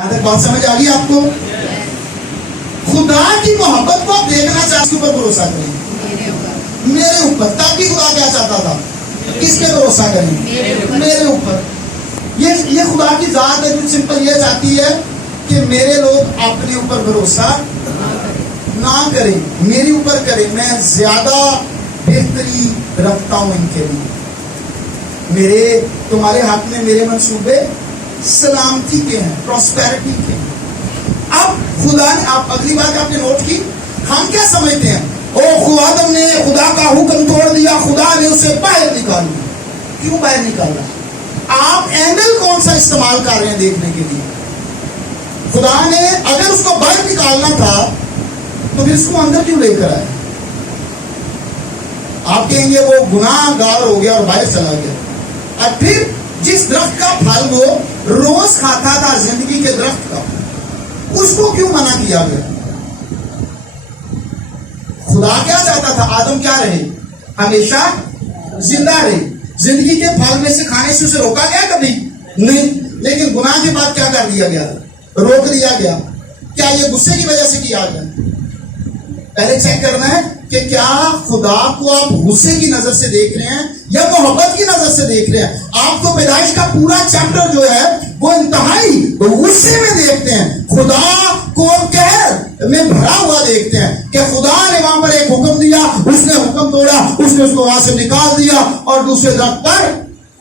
یہاں تک بات سمجھ آ گئی آپ کو؟ خدا کی محبت کو آپ دیکھنا چاہتے اس کے اوپر بھروسہ کریں میرے اوپر. تاکہ خدا کیا چاہتا تھا؟ کس کے بھروسہ کریں؟ میرے اوپر. یہ خدا کی ذات ہے جو سمپل یہ چاہتی ہے کہ میرے لوگ اپنے اوپر بھروسہ نہ کریں, میرے اوپر کریں. میں زیادہ بہتری رکھتا ہوں ان کے لیے. تمہارے حق میں میرے منصوبے سلامتی کے ہیں, پراسپیرٹی کے ہیں. اب خدا نے, آپ اگلی بات آپ نے نوٹ کی, ہم کیا سمجھتے ہیں آدم نے خدا کا حکم توڑ دیا, خدا نے اسے باہر نکال دیا. کیوں باہر نکالا؟ آپ اینگل کون سا استعمال کر رہے ہیں دیکھنے کے لیے؟ خدا نے اگر اس کو باہر نکالنا تھا تو پھر اس کو اندر کیوں لے کر آئے؟ آپ کہیں گے وہ گناہ گار ہو گیا اور باہر چلا گیا. اور پھر جس درخت کا پھل وہ روز کھاتا تھا, زندگی کے درخت کا, اس کو کیوں منع کیا گیا؟ خدا کیا چاہتا تھا؟ آدم کیا رہے؟ ہمیشہ زندہ رہے. زندگی کے پھل میں سے کھانے سے اسے روکا گیا کبھی نہیں. لیکن گناہ کے بعد کیا کر دیا گیا؟ روک دیا گیا. کیا یہ غصے کی وجہ سے کیا گیا؟ پہلے چیک کرنا ہے کہ کیا خدا کو آپ غصے کی نظر سے دیکھ رہے ہیں یا محبت کی نظر سے دیکھ رہے ہیں. آپ کو پیدائش کا پورا چیپٹر جو ہے وہ انتہائی غصے میں دیکھتے ہیں, خدا کو قہر میں بھرا ہوا دیکھتے ہیں کہ خدا نے وہاں پر ایک حکم دیا, اس نے حکم توڑا, اس نے اس کو وہاں سے نکال دیا اور دوسرے درخت پر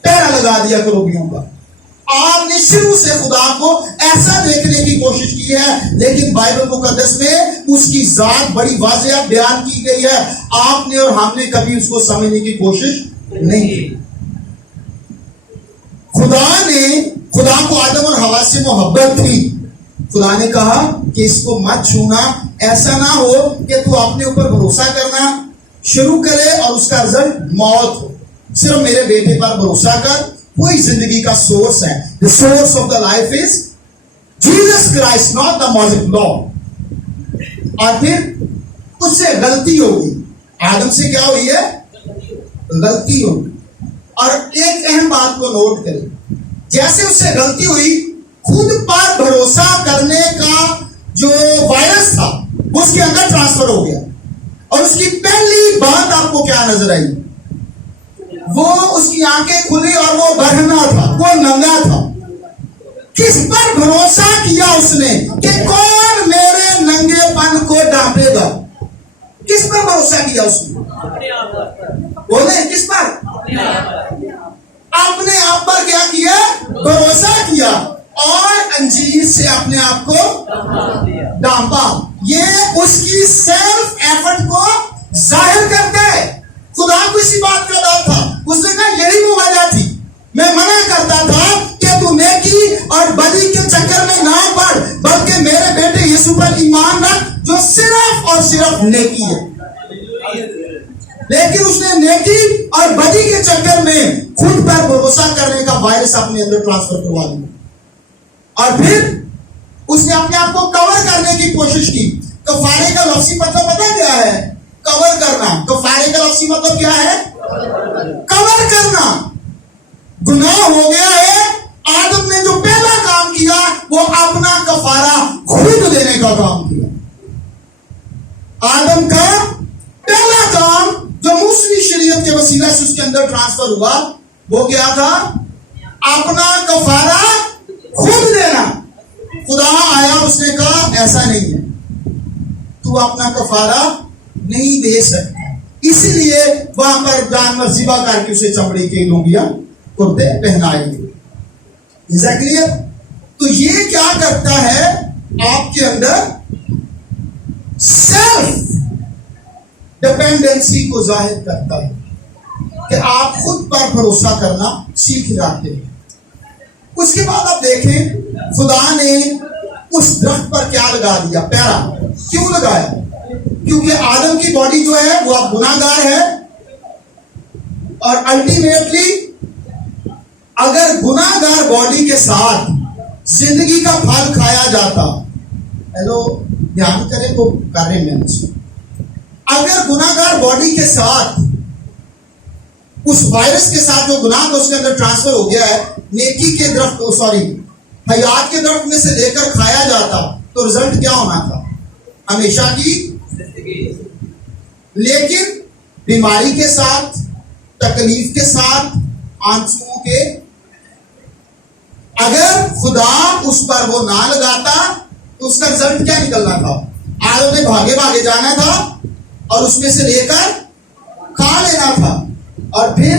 ٹیرا لگا دیا کروبیوں کا. آپ نے شروع سے خدا کو ایسا دیکھنے کی کوشش کی ہے, لیکن بائبل مقدس میں اس کی ذات بڑی واضح بیان کی گئی ہے. آپ نے اور ہم نے کبھی اس کو سمجھنے کی کوشش نہیں کی. خدا کو آدم اور حوا سے محبت تھی. خدا نے کہا کہ اس کو مت چھونا, ایسا نہ ہو کہ تو اپنے اوپر بھروسہ کرنا شروع کرے اور اس کا رزلٹ موت ہو. صرف میرے بیٹے پر بھروسہ کر, وہی زندگی کا سورس ہے. The source of the life is Jesus Christ, not the Mosaic law. اور پھر اس سے غلطی ہوگی. آدم سے کیا ہوئی ہے؟ غلطی ہوگی. اور ایک اہم بات کو نوٹ کریں, جیسے اس سے غلطی ہوئی, خود پر بھروسہ کرنے کا جو وائرس تھا وہ اس کے اندر ٹرانسفر ہو گیا. اور اس کی پہلی بات آپ کو کیا نظر آئی؟ وہ اس کی آنکھیں کھلی اور وہ برہنہ تھا, وہ ننگا تھا. کس پر بھروسہ کیا اس نے کہ کون میرے ننگے پن کو ڈانپے گا؟ کس پر بھروسہ کیا اس نے؟ بولے کس پر؟ اپنے آپ پر کیا کیا؟ بھروسہ کیا اور انجیر سے اپنے آپ کو ڈانپا. یہ اس کی سیلف ایفرٹ کو ظاہر کرتا ہے. خدا کو اسی بات کا ڈر تھا. اس نے کہا یہی وہ وجہ تھی, میں منع کرتا تھا کہ تو نیکی اور بدی کے چکر میں نہ پڑ, بلکہ میرے بیٹے یسوع پر ایمان رکھ جو صرف اور صرف نیکی ہے. لیکن اس نے نیکی اور بدی کے چکر میں خود پر بھروسہ کرنے کا وائرس اپنے اندر ٹرانسفر کروا دیا. اور پھر اس نے اپنے آپ کو کور کرنے کی کوشش کی. کفارے کا لفظی مطلب پتہ کیا ہے؟ کور کرنا. کفارے کا لفظی مطلب کیا ہے؟ کور کرنا. گناہ ہو گیا ہے, آدم نے جو پہلا کام کیا وہ اپنا کفارہ خود دینے کا کام کیا. آدم کا پہلا کام جو موسیٰ شریعت کے وسیلہ سے اس کے اندر ٹرانسفر ہوا وہ کیا تھا؟ اپنا کفارہ خود دینا. خدا آیا, اس نے کہا ایسا نہیں ہے, تو اپنا کفارہ نہیں دے سکتا. اسی لیے وہاں پر جانور ذبح کر کے اسے چمڑے کے لنگیاں کرتے پہنائے گئے. ایگزیکٹلی. تو یہ کیا کرتا ہے آپ کے اندر؟ سیلف ڈیپینڈنسی کو ظاہر کرتا ہے کہ آپ خود پر بھروسہ کرنا سیکھ جاتے ہیں. اس کے بعد آپ دیکھیں خدا نے اس درخت پر کیا لگا دیا؟ پیرا. کیوں لگایا؟ کیونکہ آدم کی باڈی جو ہے وہ اب گناہ گار ہے, اور الٹیمیٹلی اگر گناہ گار باڈی کے ساتھ زندگی کا پھل کھایا جاتا, ہیلو دھیان کریں وہ کر رہے ہیں, اگر گناہ گار باڈی کے ساتھ اس وائرس کے ساتھ جو گناہ تو اس کے اندر ٹرانسفر ہو گیا ہے, نیکی کے درخت حیات کے درخت میں سے لے کر کھایا جاتا تو رزلٹ کیا ہونا تھا؟ ہمیشہ کی زندگی۔ لیکن بیماری کے ساتھ، تکلیف کے ساتھ، آنسوؤں کے، اگر خدا اس پر وہ نہ لگاتا تو اس کا رزلٹ کیا نکلنا تھا؟ آدم نے بھاگے بھاگے جانا تھا اور اس میں سے لے کر کھا لینا تھا اور پھر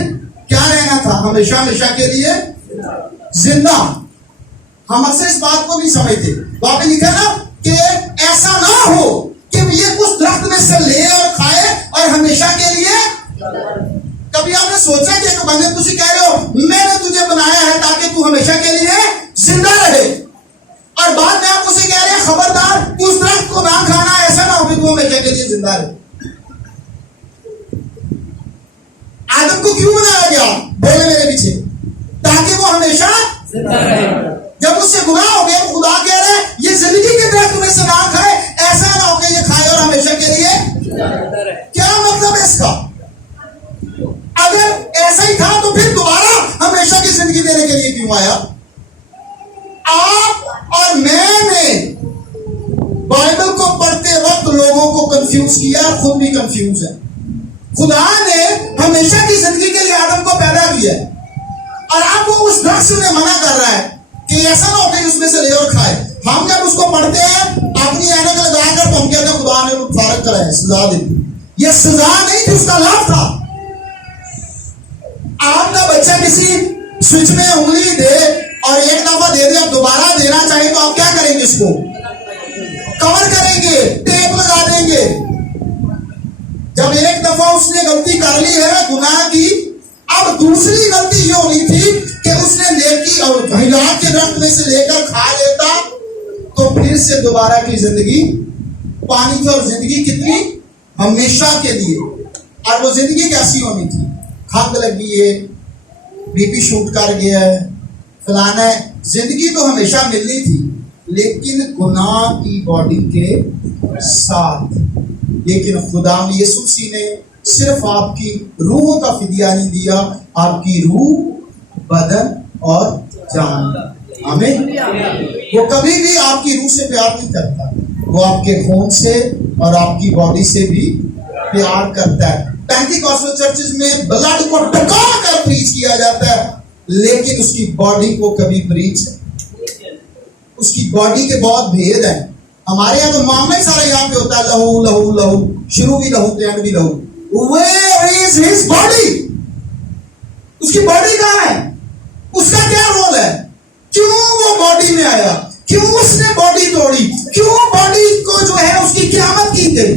کیا رہنا تھا؟ ہمیشہ ہمیشہ کے لیے زندہ۔ ہم اکثر اس بات کو بھی سمجھتے، وہاں پہ لکھا نا کہ ایسا نہ ہو کہ یہ اس درخت میں سے لے اور کھائے اور ہمیشہ کے لیے۔ کبھی آپ نے سوچا کہ ایک بندے تجھے کہہ رہے ہو میں نے تجھے بنایا ہے تاکہ تو ہمیشہ کے لیے زندہ رہے، اور بعد میں آپ اسے کہہ رہے ہیں خبردار اس درخت کو نہ کھانا، ایسا نہ ہو کہ تو ہمیشہ کے لیے زندہ رہے۔ آدم کو کیوں بنایا گیا؟ بولے میرے پیچھے، تاکہ وہ ہمیشہ زندہ رہے۔ جب اس سے گناہ ہو گیا تو خدا کہہ رہے ہیں یہ زندگی کے درخت میں سے نہ کھائے، ایسا نہ ہو کہ یہ کھائے اور ہمیشہ کے لیے۔ کیا مطلب ہے اس کا؟ اگر ایسا ہی تھا تو پھر دوبارہ ہمیشہ کی زندگی دینے کے لیے کیوں آیا؟ آپ اور میں نے بائبل کو پڑھتے وقت لوگوں کو کنفیوز کیا، خود بھی کنفیوز ہے۔ خدا نے ہمیشہ کی زندگی کے لیے آدم کو پیدا کیا ہے، اور اب وہ اس درخت سے انہیں منع کر رہا ہے کہ ایسا نہ ہو کہ اس میں سے لے اور کھائے۔ ہم جب اس کو پڑھتے ہیں اپنی اینک لگا کر تو ہم کہتے ہیں خدا نے فارغ کرا ہے، سزا دے دی۔ یہ سزا نہیں تھی، اس کا لاپ تھا۔ آپ کا بچہ کسی سوئچ میں انگلی دے اور ایک دفعہ دے دے، اب دوبارہ دینا چاہیے تو آپ کیا کریں گے؟ اس کو کور کریں گے، ٹیپ لگا دیں گے۔ جب ایک دفعہ اس نے غلطی کر لی ہے، گناہ کی، اب دوسری غلطی یہ ہونی تھی کہ اس نے نیکی اور حیات کے درخت میں سے لے کر کھا لیتا تو پھر سے دوبارہ کی زندگی پانی تھی، اور زندگی کتنی؟ ہمیشہ کے لیے۔ اور وہ زندگی کیسی ہونی تھی؟ کھنگ لگی ہے، بی پی شوٹ کر گیا ہے، فلانا ہے۔ زندگی تو ہمیشہ ملنی تھی، لیکن گناہ کی باڈی کے ساتھ۔ لیکن خدا یسوع مسیح نے صرف آپ کی روح کا فدیہ نہیں دیا، آپ کی روح، بدن اور جان۔ آمین۔ وہ کبھی بھی آپ کی روح سے پیار نہیں کرتا، وہ آپ کے خون سے اور آپ کی باڈی سے بھی پیار کرتا ہے۔ پینٹیکوسٹل چرچز میں بلڈ کو ٹکا کر پریچ کیا جاتا ہے، لیکن اس کی باڈی کو کبھی پریچ، اس کی باڈی کے بہت بھید ہیں۔ ہمارے یہاں تو معاملہ سارا یہاں پہ ہوتا ہے، لہو لہو لہو، شروع بھی لہو تو اینڈ بھی لہو۔ Where is his body؟ اس کی باڈی کہاں ہے؟ اس کا کیا رول ہے؟ کیوں وہ باڈی میں آیا؟ کیوں اس نے باڈی توڑی؟ کیوں باڈی کو جو ہے اس کی قیامت کی گئی؟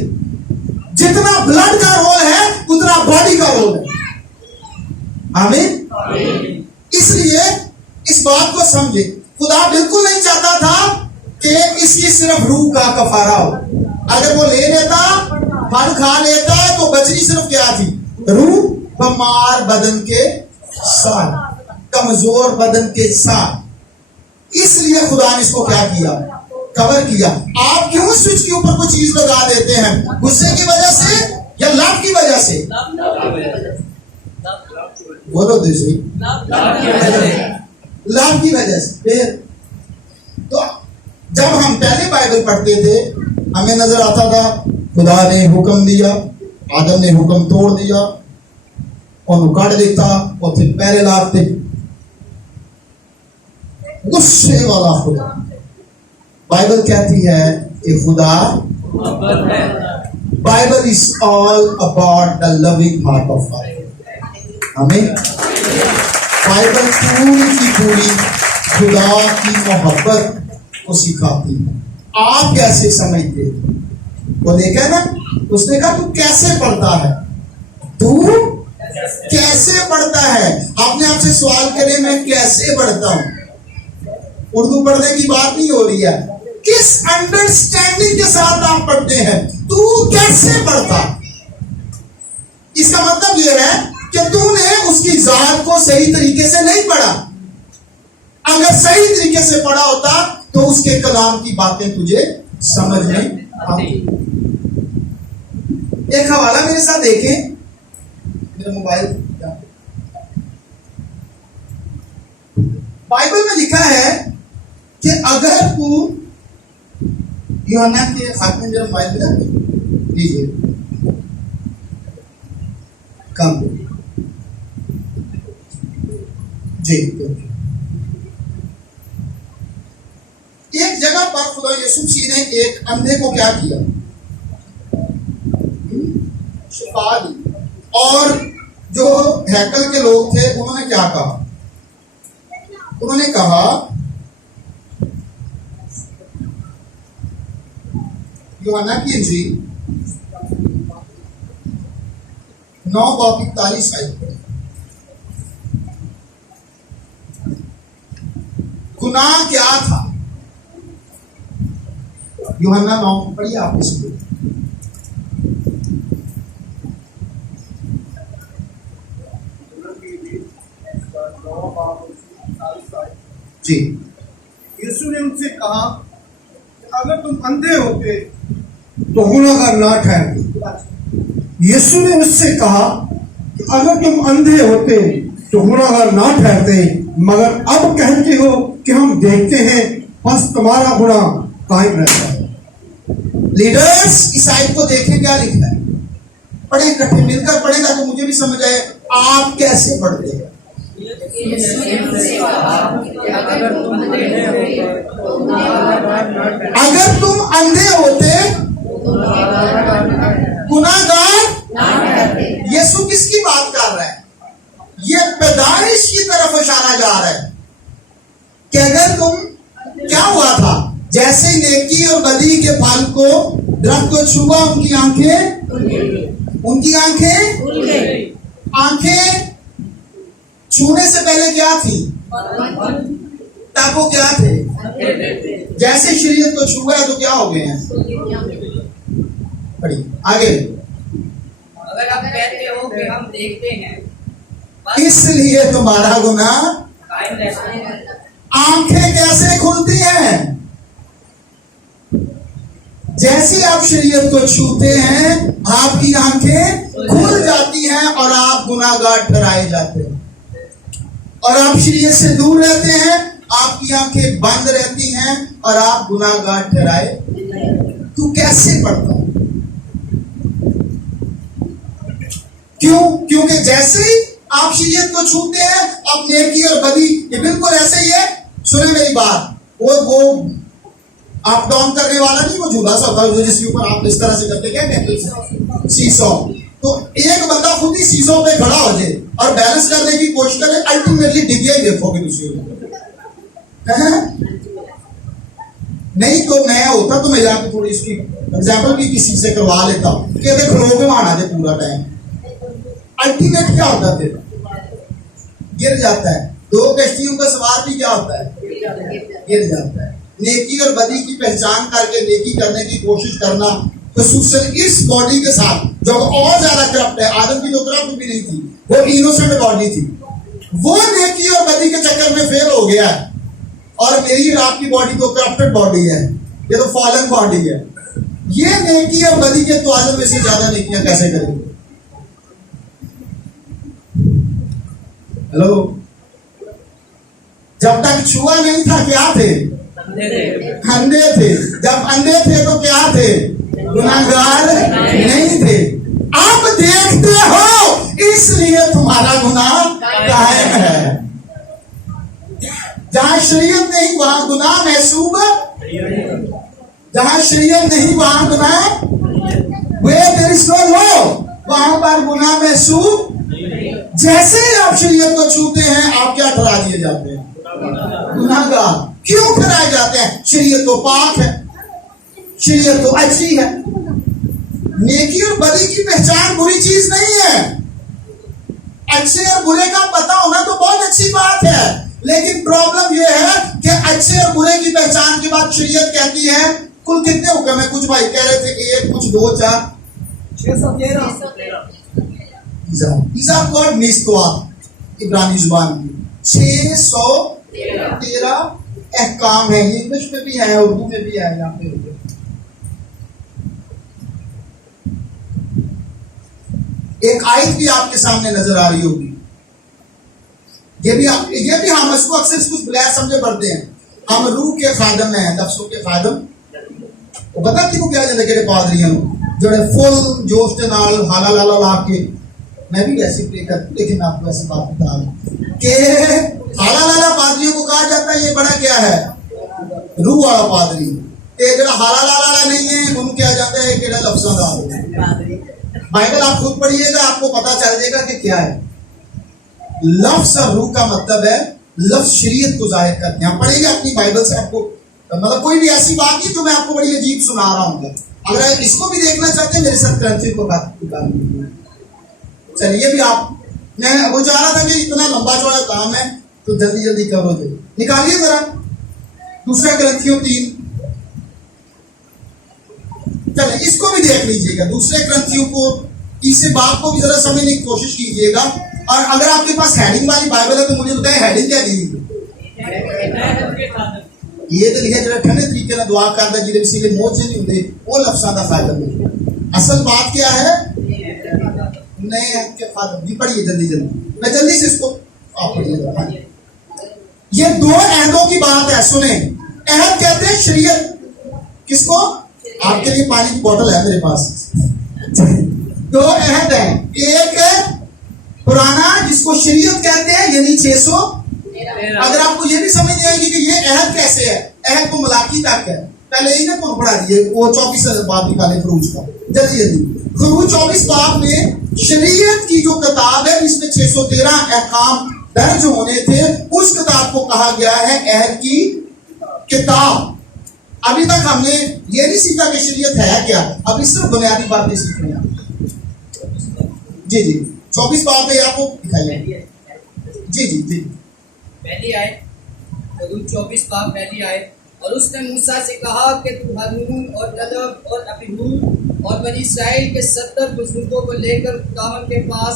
جتنا بلڈ کا رول ہے اتنا باڈی کا رول ہے۔ آمین۔ اس لیے اس بات کو سمجھے، خدا بالکل نہیں چاہتا تھا کہ اس کی صرف روح کا کفارہ ہو۔ اگر وہ لے لیتا، پھل کھا لیتا تو بچنی صرف کیا تھی؟ روح، بیمار بدن کے ساتھ، کمزور بدن کے ساتھ۔ اس لیے خدا نے اس کو کیا کیا؟ کور کیا۔ آپ کیوں سوئچ کے اوپر کوئی چیز لگا دیتے ہیں؟ غصے کی وجہ سے یا لو کی وجہ سے؟ بولو دیجیے، لو کی وجہ سے۔ پھر تو جب ہم پہلے بائبل پڑھتے تھے ہمیں نظر آتا تھا خدا نے حکم دیا، آدم نے حکم توڑ دیا اور اکاڑ دیتا اور پھر پہلے لاتے۔ غصے والا خدا۔ بائبل کہتی ہے کہ خدا، Bible is all about the loving heart of God. ہمیں بائبل پوری کی پوری خدا کی محبت کو سکھاتی ہے۔ آپ کیسے سمجھتے؟ وہ دیکھا نا، اس نے کہا تو کیسے پڑھتا ہے؟ تو کیسے پڑھتا ہے؟ آپ نے آپ سے سوال کرے میں کیسے پڑھتا ہوں؟ اردو پڑھنے کی بات نہیں ہو رہی ہے، کس انڈرسٹینڈنگ کے ساتھ آپ پڑھتے ہیں؟ تو کیسے پڑھتا؟ اس کا مطلب یہ ہے کہ تو نے اس کی ذات کو صحیح طریقے سے نہیں پڑھا۔ اگر صحیح طریقے سے پڑھا ہوتا تو اس کے کلام کی باتیں تجھے سمجھ نہیں آتی۔ ایک حوالہ میرے ساتھ دیکھیں، میرا موبائل، بائبل میں لکھا ہے کہ اگر تو یوحنا کے خاتمے میرا موبائل میں لیجیے کم جی ایک جگہ پر خدا یسوع مسیح نے ایک اندھے کو کیا کیا؟ شفا دی. اور جو ہیکل کے لوگ تھے انہوں نے کیا کہا؟ انہوں نے کہا یوحنا کی انجیل 9:41 گناہ کیا تھا؟ یوحنا 9 پڑھیے آپ اس کو. جی یسوع نے ان سے کہا کہ اگر تم اندھے ہوتے تو گناہگار نہ ٹھہرتے. یسوع نے اس سے کہا کہ اگر تم اندھے ہوتے تو گناہگار نہ ٹھہرتے، مگر اب کہتے ہو کہ ہم دیکھتے ہیں، بس تمہارا گناہ قائم رہتا ہے. لیڈرز اس آیت کو دیکھیں کیا لکھا ہے. پڑھیں اکٹھے مل کر پڑھیں تاکہ مجھے بھی سمجھ آئے آپ کیسے پڑھتے ہیں. اگر تم اندھے ہوتے گناہگار. یسوع کس کی بات کر رہا ہے؟ یہ پیدائش کی طرف اشارہ جا رہا ہے کہ اگر تم کیا ہوا تھا جیسے نیکی اور بدی کے پھل کو درخت کو چھوا ان کی آنکھیں چھونے سے پہلے کیا تھی؟ تب وہ کیا تھے؟ جیسے شریعت کو چھوا ہے تو کیا ہو گئے ہیں؟ پڑھی آگے. اگر آپ کہتے ہو کہ ہم دیکھتے ہیں اس لیے تمہارا گناہ قائم رہتا ہے. آنکھیں کیسے کھلتی ہیں؟ جیسے آپ شریعت کو چھوتے ہیں آپ کی آنکھیں کھل جاتی ہیں اور آپ گناہگار ٹھہرائے جاتے ہیں. اور آپ شریعت سے دور رہتے ہیں، آپ کی آنکھیں بند رہتی ہیں اور آپ گناہگار ٹھہرائے. تو کیسے پڑھتا ہے؟ کیونکہ جیسے ہی آپ شریعت کو چھوتے ہیں آپ نیکی اور بدی، یہ بالکل ایسے ہی ہے. سنیں میری بات، وہ اپ ڈاؤن کرنے والا نہیں، وہ جھولا سا ہوتا ہے جس کے اوپر آپ اس طرح سے کرتے کیا کہتے ہیں؟ سیسو. تو ایک بندہ خود ہی سیسو پہ کھڑا ہو جائے اور بیلنس کرنے کی کوشش کرے، الٹیمیٹلی ڈگیا ہی دیکھو گے دوسرے کو. نہیں تو میں ہوتا تو میں جا کے تھوڑی اس کی ایگزامپل بھی کسی سے کروا لیتا ہوں کہ دیکھ لو کے مانا دے پورا ٹائم. الٹیمیٹ کیا ہوتا ہے؟ پھر گر جاتا ہے. دو کشتیوں کا سوار بھی کیا ہوتا ہے؟ گر جاتا ہے. نیکی اور بدی کی پہچان کر کے نیکی کرنے کی کوشش کرنا، خصوصاً اس باڈی کے ساتھ جو اور زیادہ کرپٹ ہے. آدم کی تو کرپٹ بھی نہیں تھی، وہ انوسنٹ باڈی تھی. وہ نیکی اور بدی کے چکر میں فیل ہو گیا ہے اور میری اور آپ کی باڈی تو کرپٹڈ باڈی ہے، یہ تو فالن باڈی ہے. یہ نیکی اور بدی کے توازن میں سے زیادہ نیکیاں کیسے کریں گے؟ ہلو. جب تک چھوا نہیں تھا کیا تھے؟ اندھے تھے. جب اندھے تھے تو کیا تھے؟ گناہگار نہیں تھے. اب دیکھتے ہو اس لیے تمہارا گناہ قائم ہے. جہاں شریعت نہیں وہاں گناہ محسوب، جہاں شریعت نہیں وہاں گناہ، where there is no law وہاں پر گناہ محسوب. جیسے ہی آپ شریعت کو چھوتے ہیں آپ کیا ٹھہرا دیے جاتے ہیں؟ گناہگار. کیوں ٹھہرائے جاتے ہیں؟ شریعت تو پاک ہے، شریعت تو اچھی ہے. نیکی اور بدی کی پہچان بری چیز نہیں ہے. اچھے اور برے کا پتہ ہونا تو بہت اچھی بات ہے، لیکن پرابلم یہ ہے کہ اچھے اور برے کی پہچان کے بعد شریعت کہتی ہے کل کتنے حکم ہیں؟ کچھ بھائی کہہ رہے تھے کہ ایک، کچھ 2 4 ایزا کوڈ میستوا عبرانی زبان کی 613 احکام ہیں. یہ انگلش میں بھی ہے، اردو میں بھی ہے. یہاں پہ ایک آیت بھی آپ کے سامنے نظر آ رہی ہوگی. یہ بھی ہم اس کو اکثر کچھ بلیک سمجھے پڑھتے ہیں. ہم روح کے خادم ہیں نفسوں کے خادم وہ پتا کیوں کیا جاتا کہ پادریاں جڑے فل جوش کے نال حالا لالا لا کے میں بھی ایسی پلے کرتا لیکن آپ کو ایسی بات بتا دوں کہ حالا لالا پادریوں کو کہا جاتا ہے یہ بڑا کیا ہے روح والا پادری کہ جڑا حالا لالا نہیں ہے ان کیا جاتا ہے کہ لفظوں کا بائبل آپ خود پڑھیے گا آپ کو پتا چل جائے گا کہ کیا ہے لفظ اور روح کا مطلب ہے لفظ شریعت کو ظاہر کرتے ہیں پڑھیں گے اپنی بائبل سے آپ کو مطلب کوئی بھی ایسی بات نہیں تو میں آپ کو بڑی عجیب سنا رہا ہوں اگر آپ اس کو بھی دیکھنا چاہتے ہیں میرے ساتھ کرنسی کو چلیے بھی آپ میں وہ چاہ رہا تھا کہ اتنا لمبا چوڑا کام ہے تو جلدی جلدی کر ہو جائے نکالیے ذرا دوسرا گرنتھیوں 3 چلے اس کو بھی دیکھ لیجیے گا دوسرے گرنتھیوں کو تیسرے باب کو بھی ذرا سمجھنے کی کوشش کیجیے گا اور اگر آپ کے پاس ہیڈنگ والی بائبل ہے تو مجھے بتائیں ہیڈنگ کیا دی یہ تو لکھا جڑا ٹھنڈے طریقے سے دعا کرتا ہے جی لیے موت سے نہیں ہوتے وہ لفظوں کا فائدہ ملتا اصل بات کیا ہے نئے عہد کے فائدہ بھی پڑھیے جلدی جلدی میں جلدی سے اس کو آپ پڑھیے یہ 2 عہدوں کی بات ہے سنیں عہد کہتے ہیں شریعت کس کو آپ کے لیے پانی کی بوتل ہے میرے پاس 2 عہد ہیں ایک پرانا جس کو شریعت کہتے ہیں یعنی 600 اگر آپ کو یہ بھی سمجھ نہیں آئے گی کہ یہ عہد کیسے ہے عہد کو ملاکی تک ہے پہلے انہیں کون پڑھا دیے وہ 24 باب نکالے خروج کا جلدی جلدی خروج 24 باب میں شریعت کی جو کتاب ہے جس میں 613 احکام درج ہونے تھے اس کتاب کو کہا گیا ہے عہد کی کتاب ابھی تک ہم نے یہ نہیں سیکھا کہ شریعت ہے کیا ابھی صرف بنیادی باتیں سیکھ رہے ہیں جی 24 باب میں آپ کو دکھائیے جی پہلی آئے خروج 24 باب پہلی آئے اور اس نے موسیٰ سے کہا کہ تو ہارون اور ندب اور ابیہو اور بنی اسرائیل کے 70 بزرگوں کو لے کر خداوند کے پاس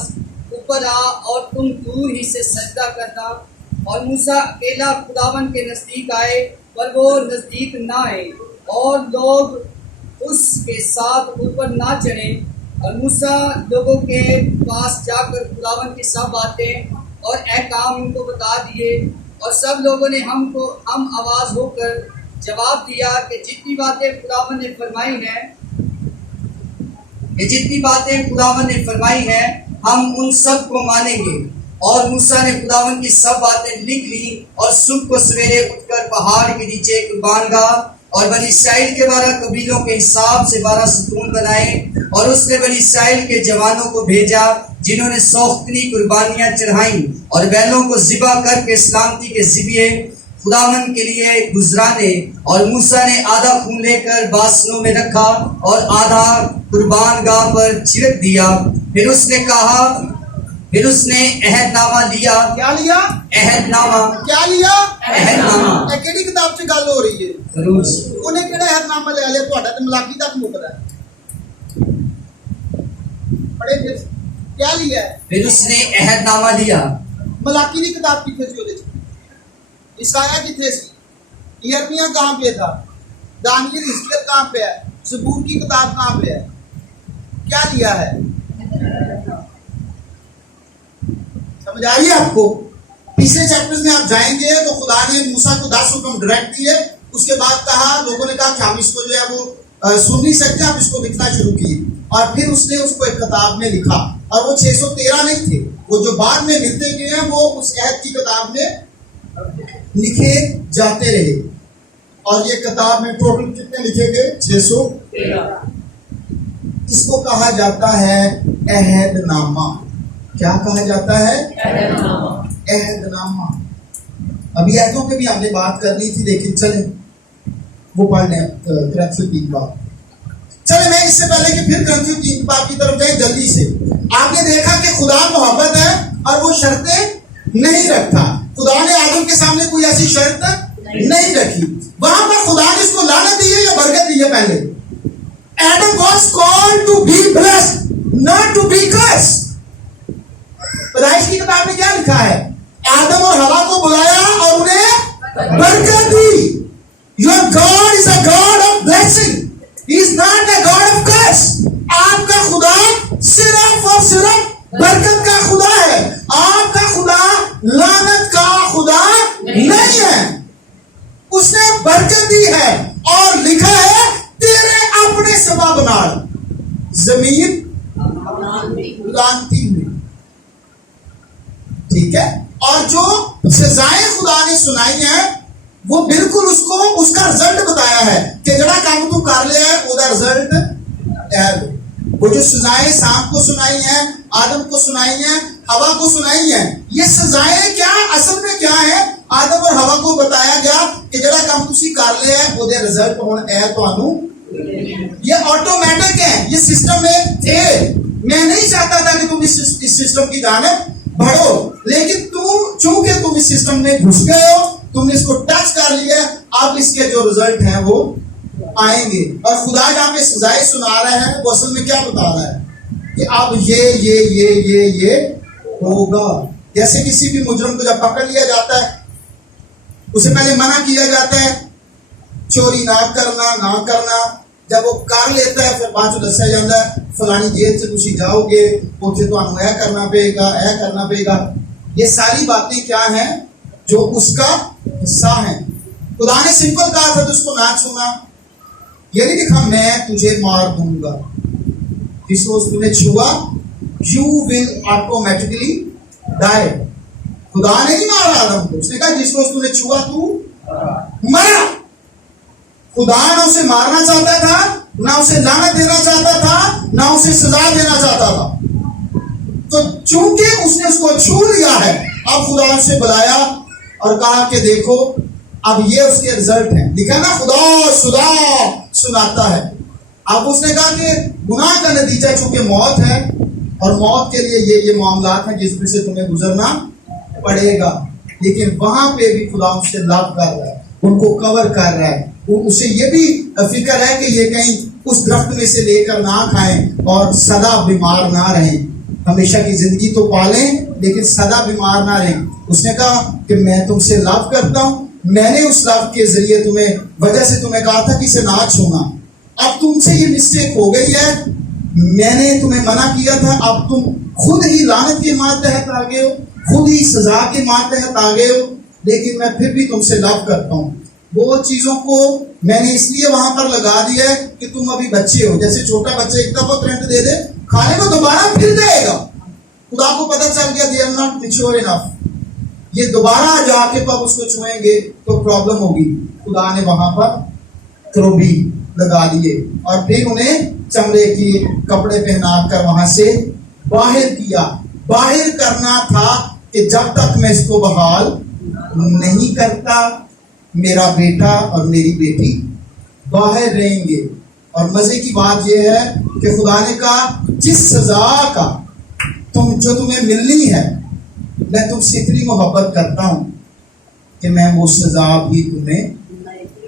اوپر آ اور تم دور ہی سے سجدہ کرنا اور موسیٰ اکیلا خداوند کے نزدیک آئے پر وہ نزدیک نہ آئے اور لوگ اس کے ساتھ اوپر نہ چڑھیں اور موسیٰ لوگوں کے پاس جا کر خداوند کی سب باتیں اور احکام ان کو بتا دیے اور سب لوگوں نے ہم آواز ہو کر جواب دیا کہ جتنی باتیں خداوند نے فرمائی ہیں ہم ان سب کو مانیں گے اور موسیٰ نے خداوند کی سب باتیں لکھ لی اور صبح کو سویرے اٹھ کر پہاڑ کے نیچے قربان گاہ اور بنی اسرائیل کے 12 قبیلوں کے حساب سے 12 ستون بنائے اور اس نے بنی اسرائیل کے جوانوں کو بھیجا جنہوں نے سوختنی قربانیاں چڑھائیں اور بیلوں کو ذبح کر کے سلامتی کے ذبیحے خداوند کے لیے گزرانے اور موسیٰ نے آدھا خون لے کر باسنوں میں رکھا اور آدھا قربان گاہ پر چھڑک دیا پھر اس نے عہد نامہ لیا کیا لیا عہد نامہ کیا لیا عہد نامہ یہ کیڑی کتاب سے گل ہو رہی ہے خروج انہیں کہڑا عہد نامہ لے لیا تہاڈا تے ملاکی تک مکدا ہے پڑھے پھر کیا لیا ہے پھر اس نے عہد نامہ لیا ملاکی کی کتاب کتنے سی اودے عیسایا کتنے سی یرمیہ کہاں پہ تھا دانیل حزقیل کہاں پہ ہے زبور کی کتاب کہاں پہ ہے کیا لیا ہے سمجھ آئیے آپ کو پچھلے چیپٹرز میں آپ جائیں گے تو خدا نے موسیٰ کو 10 حکم ڈائریکٹ دیے اس کے بعد کہا لوگوں نے کہا کہ ہم اس کو جو ہے وہ سن نہیں سکتے آپ اس کو لکھنا شروع کیے اور پھر اس نے اس کو ایک کتاب میں لکھا اور وہ 613 نہیں تھے وہ جو بعد میں ملتے گئے ہیں وہ اس عہد کی کتاب میں لکھے جاتے رہے اور یہ کتاب میں ٹوٹل کتنے لکھے گئے 613 اس کو کہا جاتا ہے عہد نامہ کیا کہا جاتا ہے عہد نامہ ابھی عہدوں پہ بھی ہم نے بات کرنی تھی لیکن چلیں وہ پڑھ لیں کرنتھیوں 3 باب چلیں میں اس سے پہلے کہ پھر کرنتھیوں 3 باب کی طرف جائیں جلدی سے آپ نے دیکھا کہ خدا محبت ہے اور وہ شرطیں نہیں رکھتا خدا نے آدم کے سامنے کوئی ایسی شرط نہیں رکھی وہاں پر خدا نے اس کو لعنت دی ہے یا برکت دی ہے پہلے Adam was called to be blessed not to be cursed پیدائش کی کتاب میں کیا لکھا ہے آدم اور حوا کو بلایا اور انہیں برکت دی Your God is a God of blessing He is not a God of curse آپ کا خدا صرف اور صرف برکت کا خدا ہے آپ کا خدا لعنت کا خدا نہیں ہے اس برکت دی ہے اور لکھا ہے تیرے اپنے سبب نال زمین لانتی ہوئی. ٹھیک ہے. اور جو سزائیں خدا نے سنائی ہیں وہ بالکل اس کا رزلٹ بتایا ہے کہ جڑا کام تو کر لیا ہے وہ رزلٹ ہے. وہ جو سزائیں سانپ کو سنائی ہیں, آدم کو سنائی ہیں, ہوا کو سنائی ہیں, یہ سزائیں کیا اصل میں کیا ہے؟ آدم اور ہوا کو بتایا گیا کہ جڑا کام تسی کر لیا ہے وہ رزلٹ ہون ہے تانوں. یہ آٹومیٹک ہے, یہ سسٹم میں تھے. میں نہیں چاہتا تھا کہ تم اس سسٹم کی جانب بڑھو, لیکن تم چونکہ تم اس سسٹم میں گھس گئے ہو, تم نے اس کو ٹچ کر لیا, اب اس کے جو رزلٹ ہیں وہ آئیں گے. اور خدا جہاں پہ سزائیں سنا رہا ہے وہ اصل میں کیا بتا رہا ہے کہ اب یہ ہوگا. جیسے کسی بھی مجرم کو جب پکڑ لیا جاتا ہے اسے پہلے منع کیا جاتا ہے چوری نہ کرنا. جب وہ کر لیتا ہے پھر بعد میں دسیا جاتا ہے فلانی جیل سے تسی جاؤ گے, اتنے تو اے کرنا پڑے گا. یہ ساری باتیں کیا ہیں جو اس کا حصہ ہیں. خدا نے سمپل کہا تھا تو اس کو نہ چھونا. یہ نہیں لکھا میں تجھے مار دوں گا. جس روز تم نے چھوا یو ول آٹومیٹکلی ڈائی. خدا نے نہیں مارا آدم کو, اس نے کہا جس روز تم نے چھوا تو مرا. خدا نہ اسے مارنا چاہتا تھا, نہ اسے لعنت دینا چاہتا تھا, نہ اسے سزا دینا چاہتا تھا. تو چونکہ اس نے اس کو چھو لیا ہے, اب خدا اسے بلایا اور کہا کہ دیکھو اب یہ اس کے رزلٹ ہیں. لکھا نا خدا سزا سناتا ہے. اب اس نے کہا کہ گناہ کا نتیجہ چونکہ موت ہے اور موت کے لیے یہ معاملات ہیں جس میں سے تمہیں گزرنا پڑے گا. لیکن وہاں پہ بھی خدا ان سے لو کر رہا ہے, ان کو کور کر رہا ہے. اسے یہ بھی فکر ہے کہ یہ کہیں اس درخت میں سے لے کر نہ کھائیں اور سدا بیمار نہ رہیں. ہمیشہ کی زندگی تو پالیں لیکن سدا بیمار نہ رہیں. اس نے کہا کہ میں تم سے لو کرتا ہوں, میں نے اس لو کے ذریعے وجہ سے تمہیں کہا تھا کہ اسے نہ چھونا. اب تم سے یہ مسٹیک ہو گئی ہے, میں نے تمہیں منع کیا تھا, اب تم خود ہی لعنت کے ماتحت آ گئے ہو, خود ہی سزا کے ماتحت آ گئے ہو, لیکن میں پھر بھی تم سے لو کرتا ہوں. وہ چیزوں کو میں نے اس لیے وہاں پر لگا دیا ہے کہ تم ابھی بچے ہو. جیسے چھوٹا بچہ ایک دفعہ کرنٹ دے دے کھانے کو دوبارہ پھر دے گا. خدا کو پتہ چل گیا they are not mature enough, یہ دوبارہ جا کے پب اس کو چھوئیں گے تو پرابلم ہوگی. خدا نے وہاں پر کروبی لگا دیے اور پھر انہیں چمڑے کے کپڑے پہنا کر وہاں سے باہر کیا. باہر کرنا تھا کہ جب تک میں اس کو بحال نہیں کرتا میرا بیٹا اور میری بیٹی باہر رہیں گے. اور مزے کی بات یہ ہے کہ خدا نے کہا جس سزا کا جو تمہیں ملنی ہے میں تم سے اتنی محبت کرتا ہوں کہ میں وہ سزا بھی تمہیں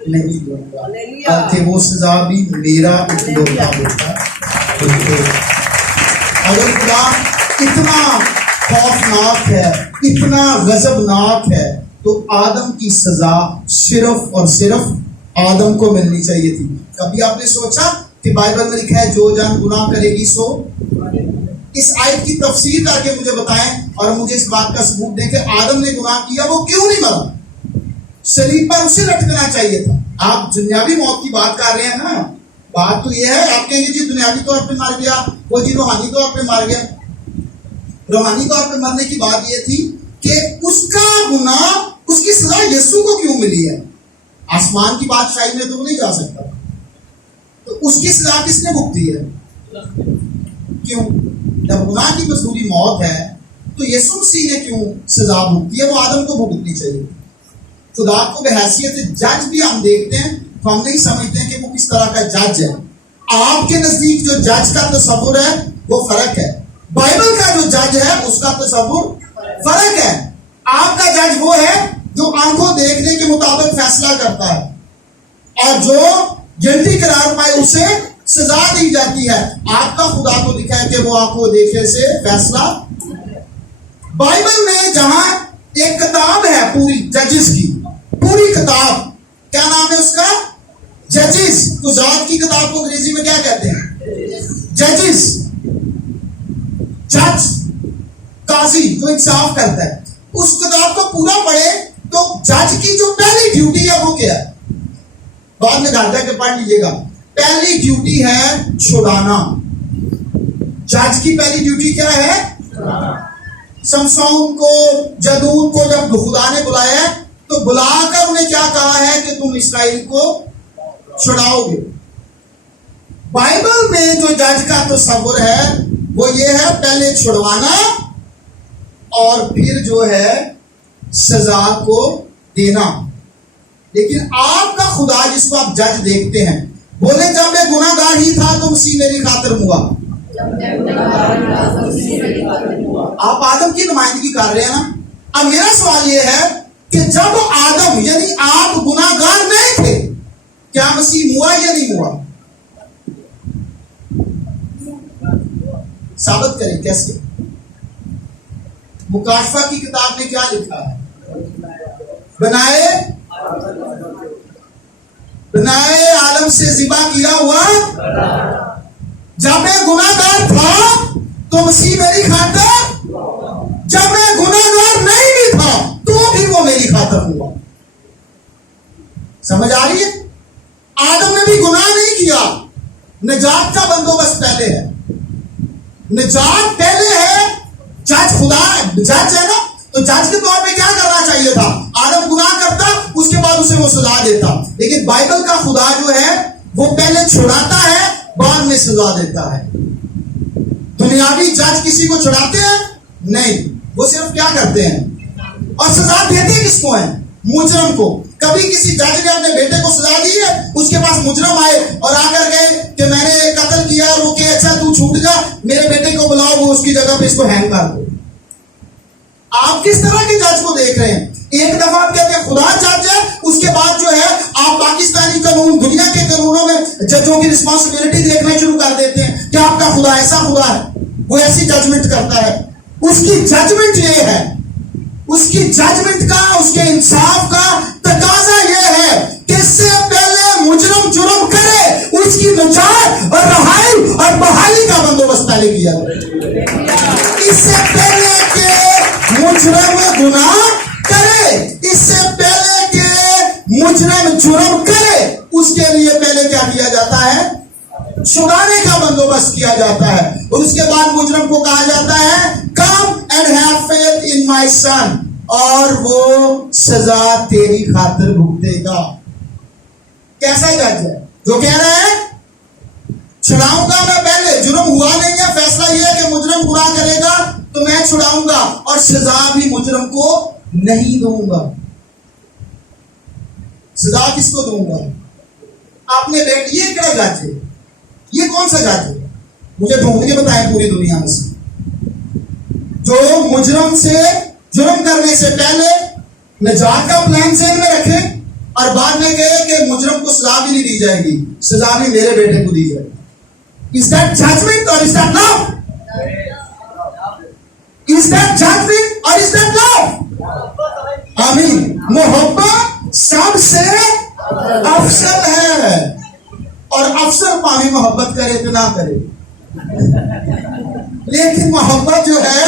نہیں دوں گا, بلکہ وہ سزا بھی میرا اکلوتا ہوتا. اگر خدا اتنا خوفناک ہے, اتنا غضبناک ہے, تو آدم کی سزا صرف اور صرف آدم کو ملنی چاہیے تھی. کبھی آپ نے سوچا کہ بائبل میں لکھا ہے جو جان گناہ کرے گی سو. اس آیت کی تفسیر کر کے مجھے بتائیں اور مجھے اس بات کا ثبوت دیں کہ آدم نے گناہ کیا وہ کیوں نہیں مرا. صلیب پر اسے لٹکنا چاہیے تھا. آپ دنیاوی موت کی بات کر رہے ہیں نا, بات تو یہ ہے آپ کہیں گے جی دنیاوی طور پہ مر گیا, وہ جی روحانی طور پہ مر گیا. روحانی طور پہ مرنے کی بات یہ تھی کہ اس کا گناہ, اس کی سزا یسوع کو کیوں ملی ہے. آسمان کی بادشاہی میں تو نہیں جا سکتا, تو اس کی سزا کس نے بھگتی ہے؟ کیوں؟ جب گناہ کی مزدوری موت ہے تو یسوع مسیح نے کیوں سزا بھگتی ہے؟ وہ آدم کو بھگتنی چاہیے. خدا کو بحیثیت جج بھی ہم دیکھتے ہیں تو ہم نہیں سمجھتے ہیں کہ وہ کس طرح کا جج ہے. آپ کے نزدیک جو جج کا تصور ہے وہ فرق ہے, بائبل کا جو جج ہے اس کا تصور فرق ہے. آپ کا جج وہ ہے جو آنکھوں دیکھنے کے مطابق فیصلہ کرتا ہے اور جو گلٹی قرار پائے اسے سزا دی جاتی ہے. آپ کا خدا تو لکھا ہے کہ وہ آنکھوں دیکھنے سے فیصلہ. بائبل میں جہاں ایک کتاب ہے پوری ججز کی, پوری کتاب, کیا نام ہے اس کا؟ ججز. تو ذات کی کتاب کو انگریزی میں کیا کہتے ہیں؟ ججز. جج قاضی جو انصاف کرتا ہے. اس کتاب کو پورا پڑھے تو جج کی جو پہلی ڈیوٹی ہے وہ کیا ہے؟ بعد میں گھر جا کے پڑھ لیجیے گا. پہلی ڈیوٹی ہے چھڑانا. جج کی پہلی ڈیوٹی کیا ہے؟ سمسون کو, جدون کو جب خدا نے بلایا تو بلا کر انہیں کیا کہا ہے کہ تم اسرائیل کو چھڑاؤ گے. بائبل میں جو جج کا تصور ہے وہ یہ ہے, پہلے چھڑوانا اور پھر جو ہے سزا کو دینا. لیکن آپ کا خدا جس کو آپ جج دیکھتے ہیں, بولے جب میں گناہ گار ہی تھا تو مسیح میری خاطر ہوا. آپ آدم کی نمائندگی کر رہے ہیں نا. اب میرا سوال یہ ہے کہ جب آدم یعنی آپ گناہ گار نہیں تھے, کیا مسیح ہوا یا نہیں ہوا؟ ثابت کریں کیسے؟ مکاشفہ کی کتاب میں کیا لکھا ہے؟ بنائے عالم سے ذبح کیا ہوا. جب میں گناہ گار تھا تو مسیح میری خاطر, جب میں گناہ گار نہیں بھی تھا تو بھی وہ میری خاطر ہوا. سمجھ آ رہی ہے؟ آدم نے بھی گناہ نہیں کیا. نجات کا بندوبست پہلے ہے, نجات پہلے ہے. جج خدا جج ہے نا, تو جج کے طور پہ کیا کرنا چاہیے تھا؟ آدم گناہ کرتا, اس کے بعد اسے وہ سزا دیتا. لیکن بائبل کا خدا جو ہے وہ پہلے چھڑاتا ہے, بعد میں سزا دیتا ہے. دنیاوی جج کسی کو چھڑاتے ہیں نہیں, وہ صرف کیا کرتے ہیں اور سزا دیتے کس کو ہیں؟ مجرم کو. کبھی کسی جج نے اپنے بیٹے کو سزا دی ہے؟ اس کے پاس مجرم آئے اور آ کر گئے کہ میں نے قتل کیا, وہ کہ اچھا تو چھوٹ جا, میرے بیٹے کو بلاؤ, وہ اس کی جگہ پہ اس کو ہینگ کر دو. آپ کس طرح کے جج کو دیکھ رہے ہیں؟ ایک دفعہ آپ کہتے ہیں خدا جج ہے, اس کے بعد جو ہے آپ پاکستانی قانون, دنیا کے قانونوں میں ججوں کی رسپانسبلٹی دیکھنا شروع کر دیتے ہیں کہ آپ کا خدا ایسا خدا ہے, وہ ایسی ججمنٹ کرتا ہے. اس کی ججمنٹ یہ ہے, اس کی ججمنٹ کا, اس کے انصاف کا تقاضا یہ ہے کہ اس سے پہلے مجرم جرم کرے, اس کی نجات اور رہائی اور بحالی کا بندوبست پہلے کیا جائے. اس سے پہلے کہ مجرم گناہ کرے, اس سے پہلے کہ مجرم جرم کرے, اس کے لیے پہلے کیا کیا جاتا ہے؟ چھڑانے کا بندوبست کیا جاتا ہے. اور اس کے بعد مجرم کو کہا جاتا ہے come and have faith in my son, اور وہ سزا تیری خاطر بھگتے گا. کیسا جج ہے جو کہہ رہا ہے چھڑاؤں گا میں, پہلے جرم ہوا نہیں ہے, فیصلہ یہ ہے کہ مجرم گناہ کرے گا تو میں چھڑاؤں گا اور سزا بھی مجرم کو نہیں دوں گا. سزا کس کو دوں گا؟ آپ نے بیٹھ, یہ کیا جج ہے؟ یہ کون سا جج ہے؟ مجھے ڈھونڈ کے بتائیں پوری دنیا میں سے جو مجرم سے جرم کرنے سے پہلے نجات کا پلان ذہن میں رکھے اور بعد میں کہے کہ مجرم کو سزا بھی نہیں دی جائے گی, سزا بھی میرے بیٹے کو دی جائے گی. Is that judgment or is that love? Is that judgment or is that love? آمین. محبت سب سے افضل ہے, اور افضل پاوی محبت کرے تو نہ کرے, لیکن محبت جو ہے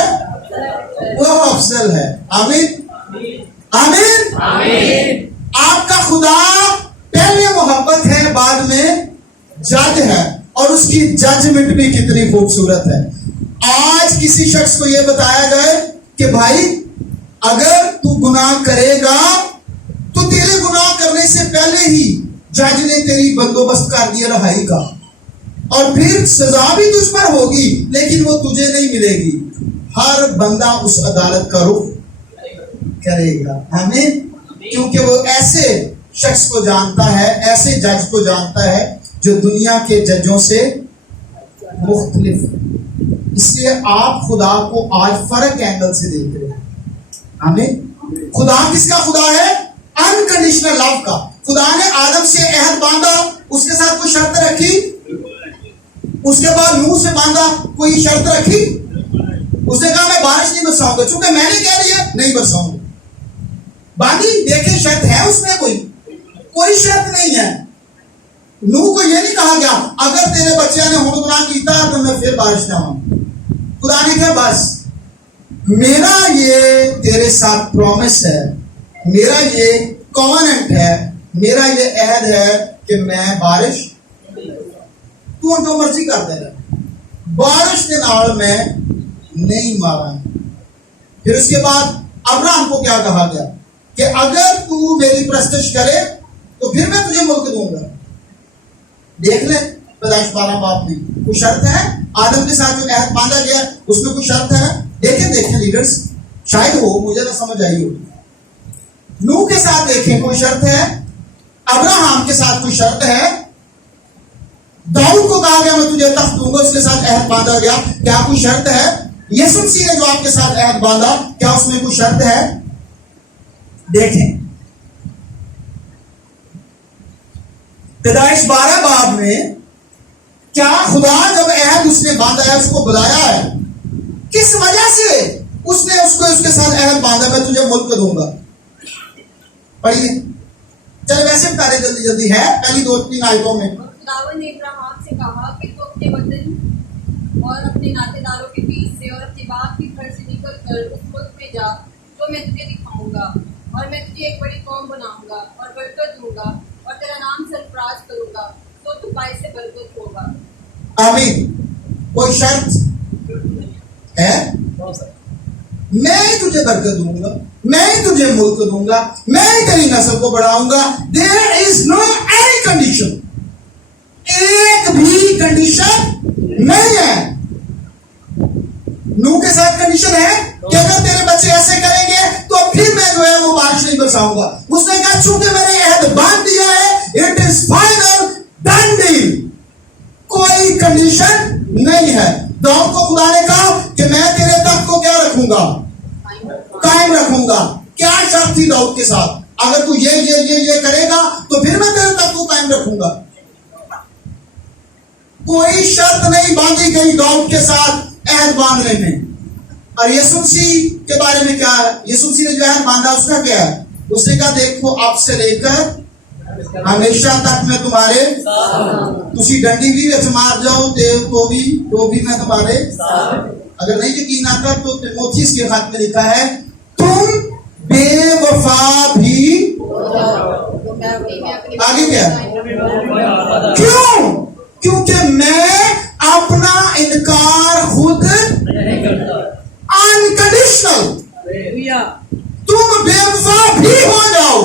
وہ افضل ہے. آمین آمین. آپ کا خدا پہلے محبت ہے, بعد میں جج ہے, اور اس کی ججمنٹ بھی کتنی خوبصورت ہے. آج کسی شخص کو یہ بتایا جائے کہ بھائی اگر تو گناہ کرے گا تو تیرے گناہ کرنے سے پہلے ہی جج نے تیری بندوبست کر دیا رہائی کا, اور پھر سزا بھی تجھ پر ہوگی لیکن وہ تجھے نہیں ملے گی. ہر بندہ اس عدالت کا رخ کرے گا. آمین. کیونکہ وہ ایسے شخص کو جانتا ہے, ایسے جج کو جانتا ہے جو دنیا کے ججوں سے مختلف ہے. اس لیے آپ خدا کو آج فرق اینگل سے دیکھ رہے ہیں. آمین. خدا کس کا خدا ہے؟ انکنڈیشنل لو کا. خدا نے آدم سے عہد باندھا, اس کے ساتھ کوئی شرط رکھی, اس کے بعد نوح سے باندھا, کوئی شرط رکھی. اس نے کہا میں بارش نہیں برساؤں گا, چونکہ میں نے کہہ دیا نہیں برساؤں گا. باقی دیکھیں شرط ہے اس میں؟ کوئی شرط نہیں ہے. نوح کو یہ نہیں کہا گیا اگر تیرے بچے نے ہون گناہ کیتا تو میں پھر بارش نہ ہوں. خدا نے کہا بس میرا یہ تیرے ساتھ پرومس ہے, میرا یہ کووننٹ ہے, میرا یہ عہد ہے کہ میں بارش تو جو مرضی کر دے رہا بارش کے نال میں نہیں مارا. پھر اس کے بعد ابراہم کو کیا کہا گیا کہ اگر تو میری پرستش کرے تو پھر میں تجھے ملک دوں گا. دیکھ لیں پیدائش 12 باب میں کوئی شرط ہے؟ آدم کے ساتھ جو عہد باندھا گیا اس میں کوئی شرط ہے؟ دیکھیں لیڈرز، شاید ہو، مجھے نہ سمجھ آئی ہو. نوح کے ساتھ دیکھیں کوئی شرط ہے؟ ابراہم کے ساتھ کوئی شرط ہے؟ داؤد کو کہا گیا میں تجھے تخت دوں گا، اس کے ساتھ عہد باندھا گیا، کیا کوئی شرط ہے؟ یسوع مسیح نے جو آپ کے ساتھ عہد باندھا کیا اس میں کوئی شرط ہے؟ دیکھیں پیدائش 12 باب میں کیا خدا جب عہد اس نے باندھا ہے، اس کو بلایا ہے، کس وجہ سے اس نے اس کے ساتھ عہد باندھا میں تجھے ملک دوں گا؟ پڑھیے چلے ویسے بتا جلدی جلدی ہے پہلی 2-3 آیتوں میں. خداوند نے ابراہیم سے کہا کہ تو اپنے وطن اور اپنے ناطے داروں کے بیچ سے اور اپنے باپ کے گھر سے نکل کر اس ملک میں جا جو میں تجھے دکھاؤں گا، اور میں تجھے ایک بڑی قوم بناؤں گا اور برکت دوں گا اور تیرا نام سرفراز کروں گا تو تو پائے سے برکت ہوگا. آمین. کوئی شرط ہے؟ میں ہی تجھے برکت دوں گا، میں ہی تجھے ملک دوں گا، میں ہی تیری نسل کو بڑھاؤں گا. There is no any condition. ایک بھی کنڈیشن نہیں ہے. نوح کے ساتھ کنڈیشن ہے کہ اگر تیرے بچے ایسے کریں گے تو پھر میں جو ہے وہ بارش نہیں برساؤں گا. اس نے کہا چونکہ میں نے عہد باندھ دیا ہے it is final done deal. کوئی کنڈیشن نہیں ہے. داؤد کو خدا نے کہا کہ میں تیرے تخت کو کیا رکھوں گا؟ قائم رکھوں گا. کیا شرط تھی داؤد کے ساتھ؟ اگر تو یہ کرے گا تو پھر میں تیرے تخت کو قائم رکھوں گا. کوئی شرط نہیں باندھی گئی داؤد کے ساتھ عہد باندھنے میں. اور یسوع مسیح کے بارے میں کیا ہے؟ یسوع مسیح نے جو عہد باندھا اس کا کیا ہے؟ اس نے کہا دیکھو اب سے لے کر ہمیشہ تک میں تمہارے تسی ڈنڈی بھی وچ مار جاؤ تو بھی میں تمہارے. اگر نہیں یقین آتا تو تیموتھیوس کے خط میں لکھا ہے تم بے وفا بھی. آگے کیا؟ کیوں؟ کیونکہ میں اپنا انکار خود انکنڈیشنل. تم بے وفا بھی ہو جاؤ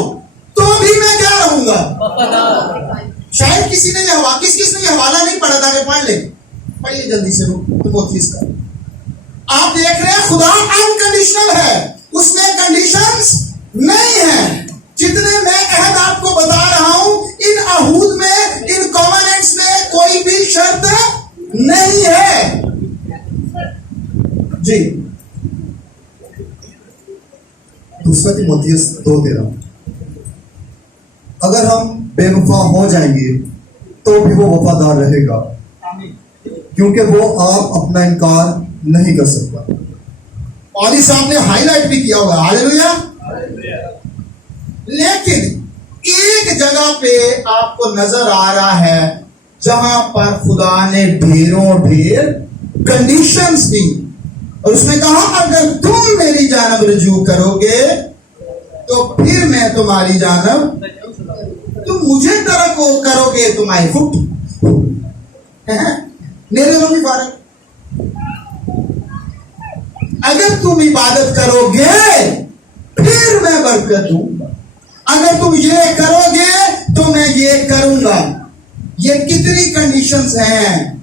تو بھی میں کیا رہوں گا. شاید کس نے یہ حوالہ نہیں پڑھا تھا کہ پڑھ لے. پڑھیے جلدی سے تیموتھیوس کا. آپ دیکھ رہے ہیں خدا انکنڈیشنل ہے، اس میں کنڈیشنز نہیں ہیں. جتنے میں عہد آپ کو بتا رہا ہوں ان عہود میں ان کووننٹس میں کوئی بھی شرط نہیں ہے. جی دوسرا تیموتھیوس 2:13 اگر ہم بے وفا ہو جائیں گے تو بھی وہ وفادار رہے گا کیونکہ وہ آپ اپنا انکار نہیں کر سکتا. اور صاحب نے ہائی لائٹ بھی کیا ہوا ہاللیلویا. لیکن ایک جگہ پہ آپ کو نظر آ رہا ہے جہاں پر خدا نے ڈھیر کنڈیشنز دی اور اس نے کہا اگر تم میری جانب رجوع کرو گے تو پھر میں تمہاری جانب، تم مجھے ترک کرو گے تمہاری فٹ میرے لوگ فارغ. اگر تم عبادت کرو گے پھر میں برکت دوں گا، اگر تم یہ کرو گے تو میں یہ کروں گا. یہ کتنی کنڈیشنز ہیں؟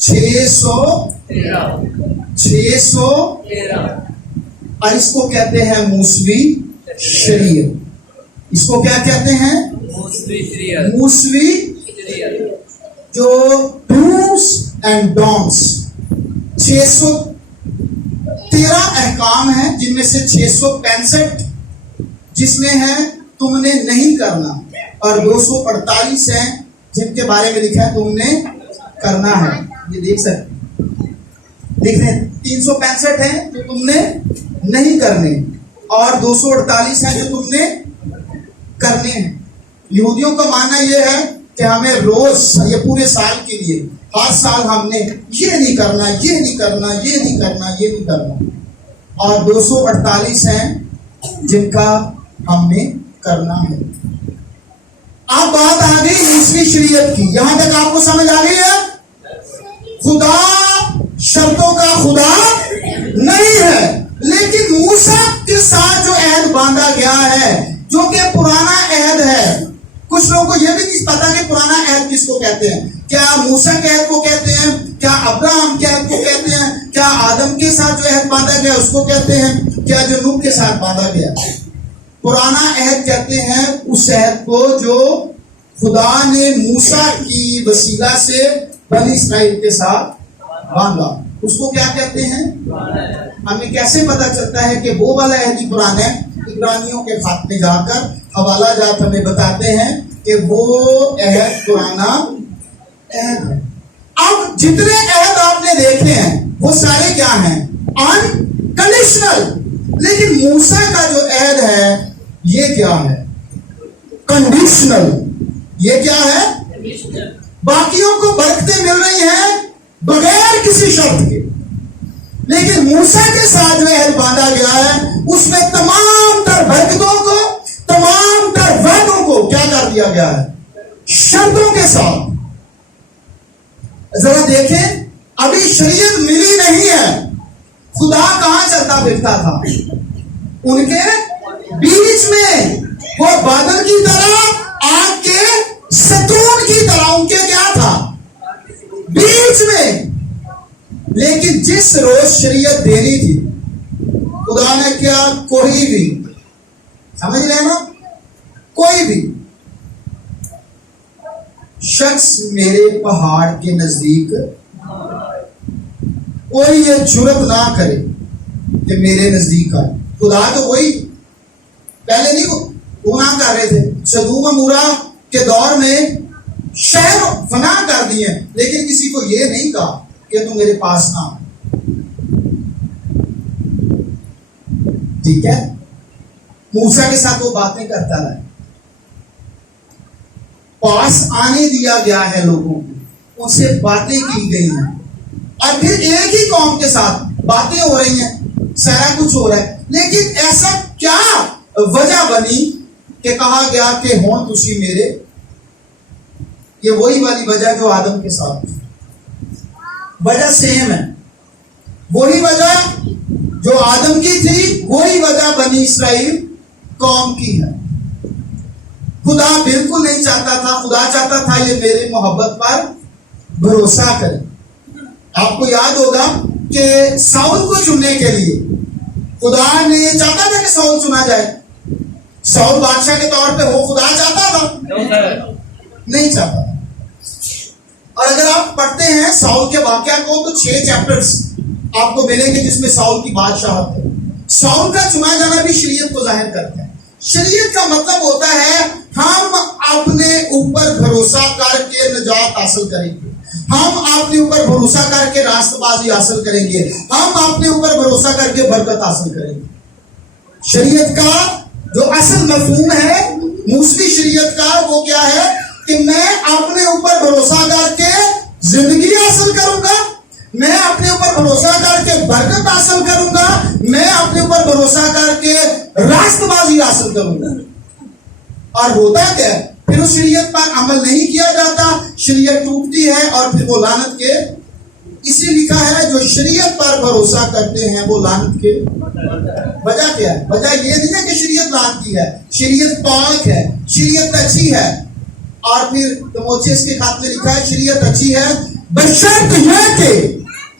613 اور اس کو کہتے ہیں موسوی شریعت. اس کو کیا کہتے ہیں؟ موسوی جو ڈوز اینڈ ڈونٹس. 613 احکام ہیں جن میں سے 665 جس میں ہے تم نے نہیں کرنا اور 248 ہیں جن کے بارے میں لکھا ہے تم نے کرنا ہے. یہ دیکھ سکتے دیکھ رہے ہیں 365 ہیں جو تم نے نہیں کرنے اور 248 ہیں جو تم نے کرنے ہیں. یہودیوں کا ماننا یہ ہے کہ ہمیں روز یہ پورے سال کے لیے ہر سال ہم نے یہ نہیں کرنا، یہ نہیں کرنا، یہ نہیں کرنا، یہ نہیں کرنا، اور 248 ہیں جن کا ہم نے کرنا ہے. अब बात आ गई दूसरी शरीयत की। यहां तक आपको समझ आ गई है? खुदा शब्दों का खुदा नहीं है, लेकिन मूसा के साथ जो अहद बांधा गया है, जो कि पुराना अहद है। कुछ लोगों को यह भी नहीं पता कि पुराना अहद किसको कहते हैं। क्या मूसा के अहद को कहते हैं, क्या अब्राहम के अहद को कहते हैं, क्या आदम के साथ जो अहद बांधा गया उसको कहते हैं, क्या जो नूह के साथ बांधा गया। पुराना अहद कहते हैं उस अहद को जो खुदा ने मूसा की वसीला से बनी इस्राएल के साथ बांधा। उसको क्या कहते हैं? हमें कैसे पता चलता है कि वो वाला अहद ही पुराना है? इब्रानियों के खात में जाकर हवाला जात हमें बताते हैं कि वो अहद पुराना अहद है। अब जितने अहद आपने देखे हैं वो सारे क्या हैं? अनकंडीशनल। लेकिन मूसा का जो अहद है ये क्या है? कंडीशनल। ये क्या है? बाकियों को बरकतें मिल रही हैं बगैर किसी शर्त के, लेकिन मूसा के साथ जो अहद बांधा गया है उसमें तमाम तर बरकतों को, तमाम तर वादों को क्या कर दिया गया है? शर्तों के साथ। जरा देखें, अभी शरीयत मिली नहीं है, खुदा कहां चलता फिरता था? उनके बीच में वो बादल की तरह, आग के सतून की तरह उनके क्या था? बीच में। लेकिन जिस रोज शरीयत देनी थी खुदा ने क्या, कोई भी, समझ रहे ना, कोई भी शख्स मेरे पहाड़ के नजदीक कोई ये जुर्रत ना करे कि मेरे नजदीक आए। खुदा तो वही पहले नहीं गुनाह कर रहे थे, सदूम अमूरा के दौर में शहर फना कर दिए, लेकिन किसी को ये नहीं कहा कि तुम मेरे पास ना। ठीक है, मूसा के साथ वो बातें करता रहा, पास आने दिया गया है लोगों को, उनसे बातें की गई हैं, और फिर एक ही कौम के साथ बातें हो रही हैं, सारा कुछ हो रहा है। लेकिन ऐसा क्या वजह बनी कि कहा गया कि हों तुसी मेरे? ये वही वाली वजह जो आदम के साथ थी। वजह सेम है, वही वजह जो आदम की थी, वही वजह बनी इस्राएल कौम की है। खुदा बिल्कुल नहीं चाहता था, खुदा चाहता था ये मेरे मोहब्बत पर भरोसा करे। आपको याद होगा कि साउल को चुनने के लिए खुदा ने ये चाहता था कि साउल चुना जाए। साउल बादशाह के तौर पे हो, खुदा चाहता था? नहीं चाहता। और अगर आप पढ़ते हैं साउल के वाकया को तो 6 चैप्टर्स आपको मिलेंगे जिसमें साउल की बादशाहत है। साउल का चुना जाना भी शरीयत को जाहिर करता है। शरीयत का मतलब होता है हम अपने ऊपर भरोसा करके निजात हासिल करेंगे, हम अपने ऊपर भरोसा करके रास्तबाजी हासिल करेंगे, हम अपने ऊपर भरोसा करके बरकत हासिल करेंगे। शरीयत का जो असल मफहूम है मूसवी शरीयत का, वो क्या है कि मैं अपने ऊपर भरोसा करके जिंदगी हासिल करूंगा, मैं अपने ऊपर भरोसा करके बरकत हासिल करूंगा, मैं अपने ऊपर भरोसा करके रास्तबाजी हासिल करूंगा। और होता क्या है, फिर उस शरीयत पर अमल नहीं किया जाता, शरीयत टूटती है और फिर वो लानत के। इसी लिखा है जो शरीयत पर भरोसा करते हैं वो लानत के। वजह क्या है? वजह ये नहीं है कि शरीयत लानती है, शरीयत पाक है, शरीयत अच्छी है। और फिर तिमोथेयुस के खात में लिखा है शरीयत अच्छी है बशर्त यह कि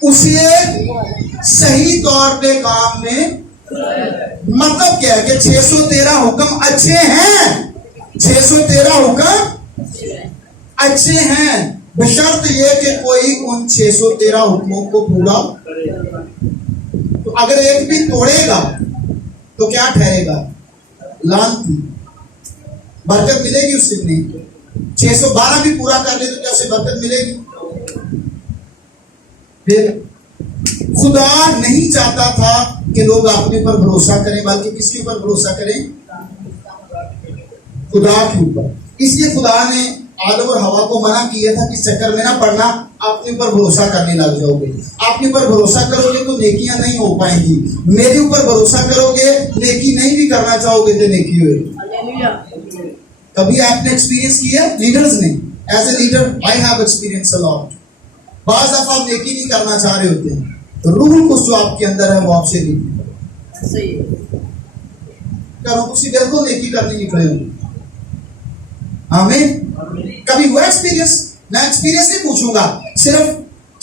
उसे सही तौर पे काम में। मतलब क्या है कि 613 हुक्म अच्छे हैं, 613 हुक्म अच्छे हैं, बशर्त ये कि कोई उन 613 हुक्मों को पूरा। तो अगर एक भी तोड़ेगा तो क्या ठहरेगा? लानती। बरकत मिलेगी उससे नहीं। 612 भी पूरा कर ले तो क्या उसे बरकत मिलेगी? फिर खुदा नहीं चाहता था कि लोग अपने पर भरोसा करें, बल्कि किसके ऊपर भरोसा करें? खुदा के ऊपर। इसलिए खुदा ने आदम और हवा को मना किया था कि चक्कर में ना पड़ना, अपने ऊपर भरोसा करने लग जाओगे। अपने ऊपर भरोसा करोगे तो नेकियां नहीं हो पाएंगी, मेरे ऊपर भरोसा करोगे, नेकी नहीं भी करना चाहोगे तो नेकी होगी। کبھی آپ نے ایکسپیرینس کیا ہے؟ لیڈرز نے. As a leader I have experience a lot. بعض دفعہ آپ نیکی نہیں کرنا چاہ رہے ہوتے ہیں تو روح القدس جو آپ کے اندر ہے وہ آپ سے نہیں کرو کسی بالکل نیکی کرنے نکلے ہوں. آمین. کبھی ہوا ایکسپیرینس؟ میں ایکسپیرینس نہیں پوچھوں گا, صرف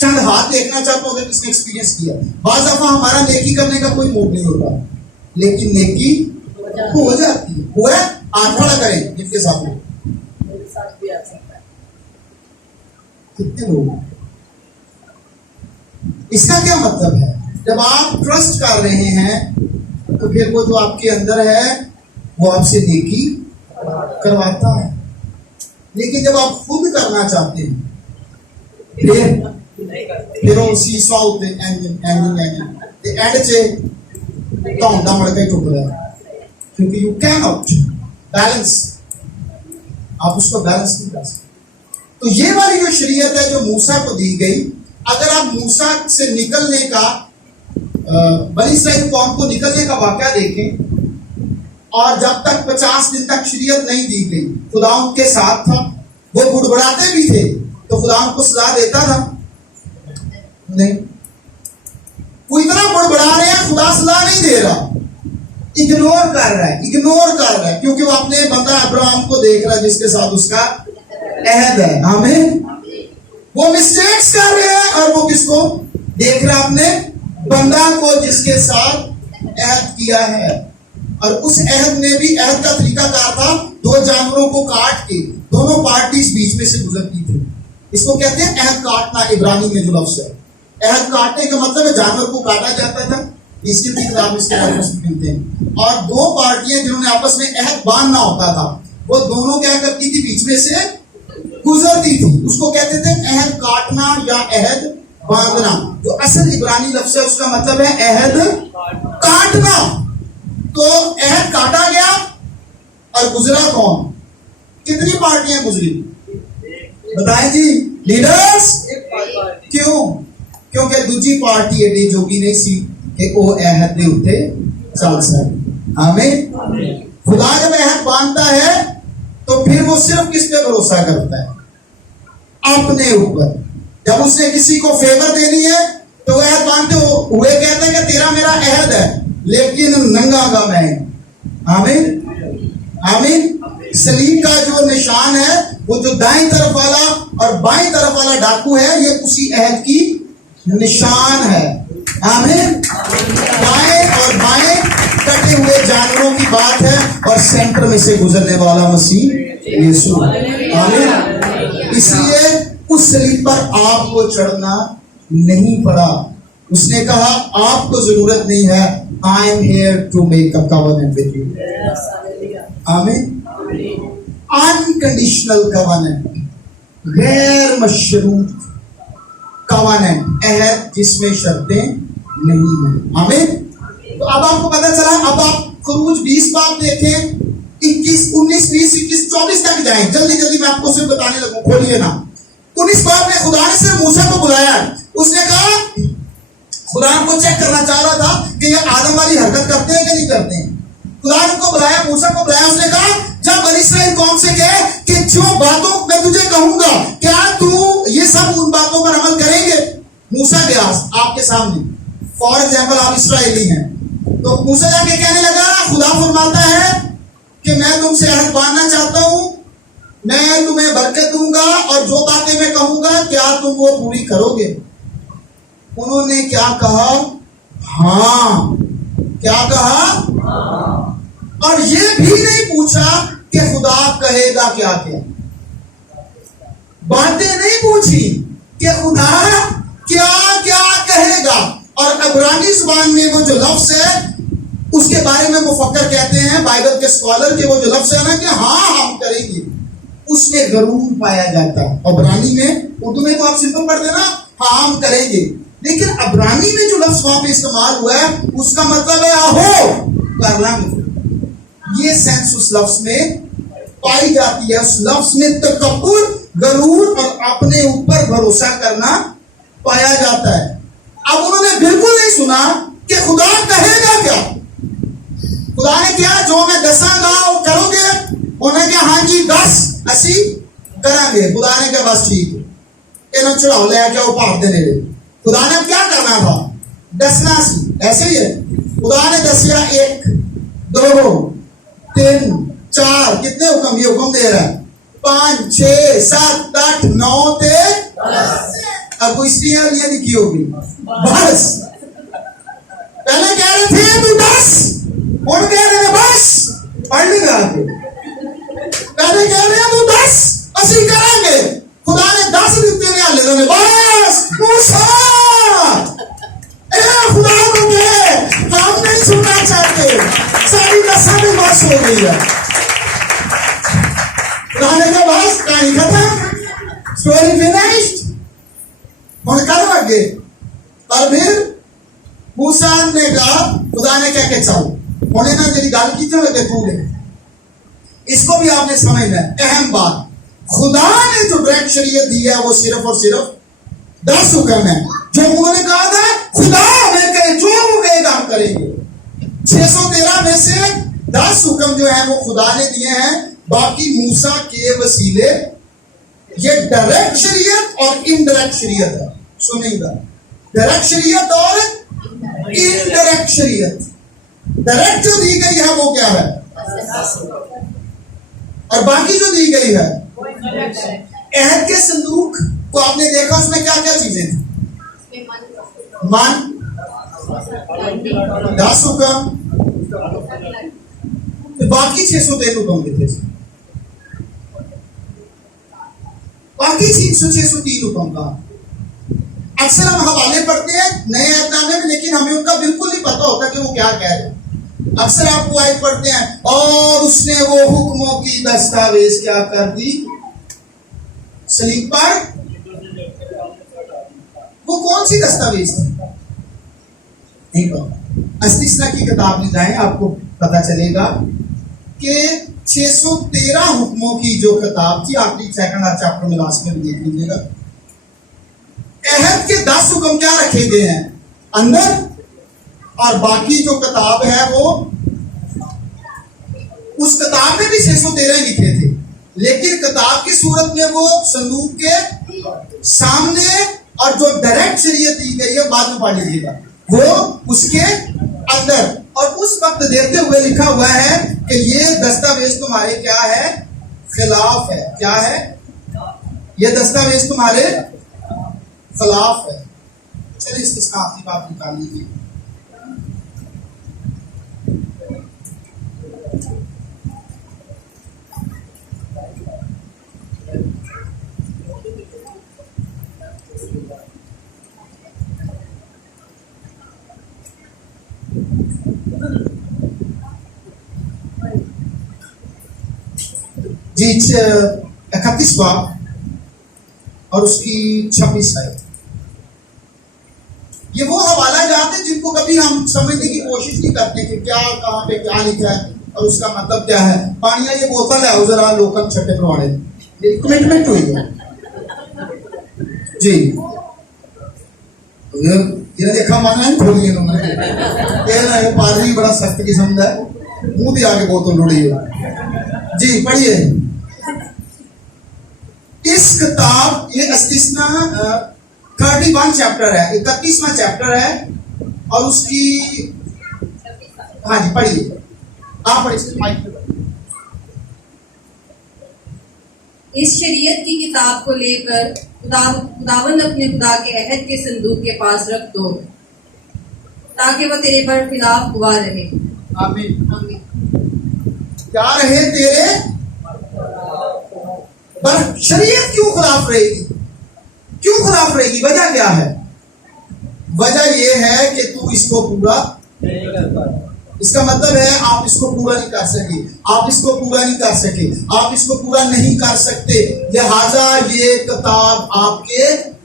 چند ہاتھ دیکھنا چاہتا ہوں اگر کس نے ایکسپیرینس کیا. بعض دفعہ ہمارا نیکی کرنے کا کوئی موڈ نہیں ہوتا لیکن نیکی ہو جاتی ہے. ہوا ہے؟ ہاتھ کھڑا کریں جن کے ساتھ ہو. کتنے لوگ ہیں؟ اس کا کیا مطلب ہے؟ جب آپ ٹرسٹ کر رہے ہیں تو پھر وہ جو آپ کے اندر ہے وہ آپ سے نیکی کرواتا ہے. لیکن جب آپ خود کرنا چاہتے ہیں پھر اسی سال پہ اینڈ سے ڈونڈا مڑ کے ٹوٹ رہا ہے کیونکہ یو کین ناٹ بیلنس. آپ اس کو بیلنس نہیں کر سکتے. تو یہ والی جو شریعت ہے جو موسیٰ کو دی گئی, اگر آپ موسیٰ سے نکلنے کا بنی اسرائیل قوم کو نکلنے کا واقعہ دیکھیں, اور جب تک 50 دن تک شریعت نہیں دی گئی خدا ان کے ساتھ تھا. وہ بڑبڑاتے بھی تھے تو خدا ان کو سزا دیتا تھا نہیں. وہ اتنا بڑبڑا رہے ہیں خدا سزا نہیں دے رہا, اگنور کر رہا ہے کیونکہ وہ اپنے بندہ ابراہیم کو دیکھ رہا ہے جس کے ساتھ اس کا عہد ہے. آمین. وہ مسٹیکس کر رہے ہیں اور وہ کس کو دیکھ رہا ہے؟ اپنے بندہ کو جس کے ساتھ عہد کیا ہے. اور اس عہد میں بھی عہد کا طریقہ کار تھا 2 جانوروں کو کاٹ کے دونوں پارٹیز بیچ میں سے گزرتی تھی. اس کو کہتے ہیں عہد کاٹنا. عبرانی میں جو لفظ ہے عہد کاٹنے کا مطلب ہے جانور کو کاٹا جاتا تھا. اس کی کتاب اس کے بارے میں ملتے ہیں. اور 2 پارٹیاں جنہوں نے آپس میں عہد باندھنا ہوتا تھا وہ دونوں کیا کرتی تھی؟ بیچ میں سے گزرتی تھی. اس کو کہتے تھے عہد کاٹنا یا عہد باندھنا. جو اصل عبرانی لفظ ہے اس کا مطلب ہے عہد کاٹنا. تو عہد کاٹا گیا اور گزرا کون؟ کتنی پارٹیاں گزری بتائیں جی لیڈرز؟ کیوں؟ کیونکہ دوسری پارٹی ایڈی جوگی نہیں سی کہ وہ عہد دے اتے چل سکے. آمین. خدا جب عہد باندھتا ہے تو پھر وہ صرف کس پہ بھروسہ کرتا ہے؟ اپنے اوپر. جب اس نے کسی کو فیور دینی ہے تو عہد باندھتے ہوئے کہتے ہیں کہ تیرا میرا عہد ہے لیکن ننگا گا میں. آمین. آمین. سلیب کا جو نشان ہے وہ جو دائیں طرف والا اور بائیں طرف والا ڈاکو ہے یہ اسی عہد کی نشان ہے. آمین. دائیں اور بائیں کٹے ہوئے جانوروں کی بات ہے اور سینٹر میں سے گزرنے والا مسیح یسوع. آمین. اس لیے اس سلیب پر آپ کو چڑھنا نہیں پڑا. اس نے کہا آپ کو ضرورت نہیں ہے. I am here to make a covenant with you. آمین. Unconditional covenant, غیر مشروط covenant, عہد جس میں شرطیں نہیں ہیں. آمین. تو اب آپ کو پتہ چلا. اب آپ خروج 20 باب دیکھیں, 21, 19, 20, 21, 24 تک جائیں. جلدی میں آپ کو صرف بتانے لگوں. کھولیے نا. 19 باب میں خدا نے صرف موسیٰ کو بلایا. اس نے کہا خدا ان کو چیک کرنا چاہ رہا تھا کہ یہ آدم والی حرکت کرتے ہیں کہ نہیں کرتے ہیں. خدا نے ان کو بلایا, موسیٰ کو بلایا. اس نے کہا جب بنی اسرائیل قوم سے کہے کہ جو باتوں میں تجھے کہوں گا کیا تو یہ سب ان باتوں پر عمل کریں گے. موسیٰ گیا آپ کے سامنے. فار ایگزامپل آپ اسرائیلی ہیں تو موسیٰ جا کے کہنے لگا خدا فرماتا ہے کہ میں تم سے عہد باندھنا چاہتا ہوں, میں تمہیں برکت دوں گا اور جو باتیں میں کہوں گا کیا تم وہ پوری کرو گے. انہوں نے کیا کہا؟ ہاں. کیا کہا؟ اور یہ بھی نہیں پوچھا کہ خدا کہے گا کیا کیا. باتیں نہیں پوچھی کہ خدا کیا کیا کہے گا. اور عبرانی زبان میں وہ جو لفظ ہے اس کے بارے میں مفکر کہتے ہیں, بائبل کے اسکالر کے وہ جو لفظ ہے نا کہ ہاں ہم کریں گے, اس میں غرور پایا جاتا ہے. عبرانی میں, اردو میں تو آپ سمپل پڑھ دینا ہاں ہم کریں گے, لیکن عبرانی میں جو لفظ وہاں پہ استعمال ہوا ہے اس کا مطلب ہے آہو کر لیں گے. یہ سینس اس لفظ میں پائی جاتی ہے. اس لفظ میں تکبر, غرور اور اپنے اوپر بھروسہ کرنا پایا جاتا ہے. اب انہوں نے بالکل نہیں سنا کہ خدا کہے گا کیا. خدا نے کیا جو میں دساں گا وہ کرو گے. انہوں نے کہا ہاں جی 10 ਅਸੀਂ ਕਰਾਂਗੇ। ਖੁਦਾ ਨੇ ਕਿਹਾ ਬਸ ਠੀਕ ਹੈ, ਇਹਨਾਂ ਚੜਾਓ ਲੈ ਕੇ ਆਓ ਪਹਾੜ ਦੇ ਨੇੜੇ। खुदा ने क्या करना था? दसना सी। ऐसे ही है, खुदा ने दसिया 1 2 3 4, कितने हुक्म? ये हुक्म दे रहा है 5 6 7 8 9 ते 10। अब कोई सीरियल ये नहीं की होगी बस। पहले कह रहे थे तू 10, और कह रहे हैं बस पढ़ नहीं आगे। पहले कह रहे हैं तू 10 ਅਸੀਂ ਕਰਾਂਗੇ। खुदा ने 10 ਦਿੱਤੇ ਨੇ, ਹਾਲੇ ਨੇ बस मूसा खुदा को कहे हम नहीं सुनना चाहते, सारी दशा में बस हो गई है। खुदा ने कहा बस कहानी खत्म, स्टोरी फिनिश्ड, और करो आगे। और फिर मूसा ने कहा, खुदा ने कह के चल होने ना तेरी गल की लगे तूने, इसको भी आपने समझना है। अहम बात, खुदा ने जो डायरेक्ट शरीयत दी है वो सिर्फ और सिर्फ 10 हुक्म है जो उन्होंने कहा था खुदा हमें कहे जो वो कहेगा हम करेंगे। 613 में से 10 हुक्म जो है वो खुदा ने दिए हैं, बाकी मूसा के वसीले। ये डायरेक्ट शरीयत और इनडायरेक्ट शरीयत है, सुनिएगा, डायरेक्ट शरीयत और इनडायरेक्ट शरीयत। डायरेक्ट जो दी गई है वो क्या है, और बाकी जो दी गई है अहद के संदूक को आपने देखा, उसमें क्या क्या चीजें थी? मन, 10 हुक्म, बाकी 603 हुक्म थे, बाकी 603 हुक्म का। अक्सर हम हवाले पढ़ते हैं नए अहदनामे में, लेकिन हमें उनका बिल्कुल नहीं पता होता कि वो क्या कह रहे हैं। अक्सर आपको आयत पढ़ते हैं और उसने वो हुक्मों की दस्तावेज क्या कर दी सलीब पर। वो कौन सी दस्तावेज थी नहीं पता। अस्तिस्ना की किताब में जाएं, आपको पता चलेगा कि 613 हुक्मों की जो किताब थी, आखिरी 2nd चैप्टर में लास्ट में देख लीजिएगा। अहद के 10 हुक्म क्या रखे गए हैं अंदर, और बाकी जो किताब है वो, उस किताब में भी 613 लिखे थे, लेकिन किताब की सूरत में वो संदूक के सामने, और जो डायरेक्ट शरीयत दी गई है बाद में पढ़ लीजिएगा, वो उसके अंदर। और उस वक्त देते हुए लिखा हुआ है कि ये दस्तावेज तुम्हारे क्या है, खिलाफ है। क्या है ये दस्तावेज? तुम्हारे खिलाफ है। चलिए इसका आपकी बात निकाल लीजिए। जी 31 बाब और उसकी 26 आयत। ये वो हवाला जाते जिनको कभी हम समझने की कोशिश नहीं करते कि क्या कहाँ पे क्या लिखा है और उसका मतलब क्या है। पानिया ये बोतल है, जरा लोकल छठे प्रवाड़े कमिटमेंट हुई है जी। ये देखा माना है, खोलिए इन्होंने पादरी बड़ा सख्त किस्म का मुंह भी आगे बोतल उड़ी है जी। पढ़िए इस किताब, ये अस्तिस्ना 31 चैप्टर है, 31वां चैप्टर है, और उसकी हाँ जी पढ़िए, आप पढ़िए। इस शरीयत की किताब को लेकर खुदावंद अपने खुदा के अहद के संदूक के पास रख दो, ताकि वह तेरे पर खिलाफ गवाह रहे। आमीन। आमीन। क्या रहे तेरे पर? शरीयत क्यों खिलाफ रहेगी? क्यों खिलाफ रहेगी? वजह क्या है? वजह यह है कि तू इसको पूरा, इसका मतलब है आप इसको पूरा नहीं कर सके, आप इसको पूरा नहीं कर सके, आप इसको पूरा नहीं कर सकते, लिहाजा ये किताब आपके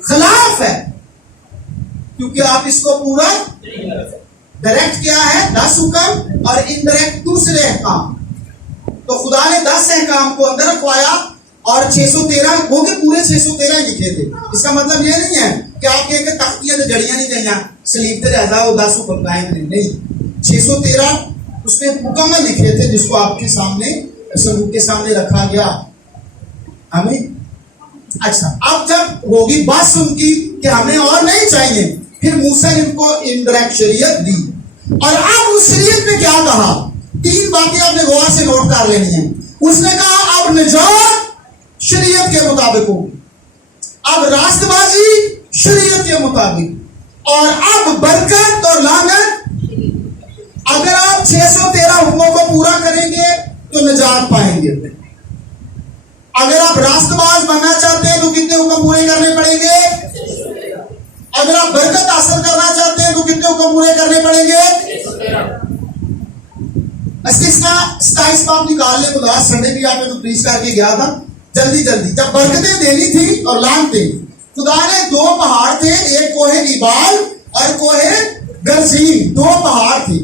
खिलाफ है, क्योंकि आप इसको पूरा। डायरेक्ट क्या है 10 हुक्म, और इनडायरेक्ट दूसरे अहकाम। तो खुदा ने 10 अहकाम को अंदर रखवाया और 613 वो के पूरे 613 लिखे थे। इसका मतलब ये नहीं है कि आप कहें कि तख्तियां तो जड़ियां नहीं गई, सलीब पे रजा वो 10 हुक्म कायम नहीं। 613 उसमें मुकम्मल लिखे थे, जिसको आपके सामने संदूक के सामने रखा गया हमें अच्छा, अब जब होगी बात सुन की कि हमें और नहीं चाहिए, फिर मूसा ने इनको इनडायरेक्ट शरीयत दी। और अब उस शरीयत में क्या कहा, 3 बातें आपने गौर से नोट कर लेनी है। उसने कहा अब निजात शरीयत के मुताबिक होगी, अब रास्तबाजी शरीयत के मुताबिक, और अब बरकत और लानत। अगर आप 613 हुक्मों को पूरा करेंगे तो निजात पाएंगे। अगर आप रास्तबाज बनना चाहते हैं तो कितने हुक्म पूरे करने पड़ेंगे? अगर आप बरकत हासिल करना चाहते हैं तो कितने हुक्म पूरे करने पड़ेंगे? इस्तिस्ना 27 बाब निकाल ले। खुदा संडे भी आपने तो प्रीच करके गया था। जल्दी जल्दी जब बरकतें देनी थी और लानतें, खुदा ने 2 पहाड़ थे, एक कोहे इबाल और कोहे गरजीम, 2 पहाड़ थे।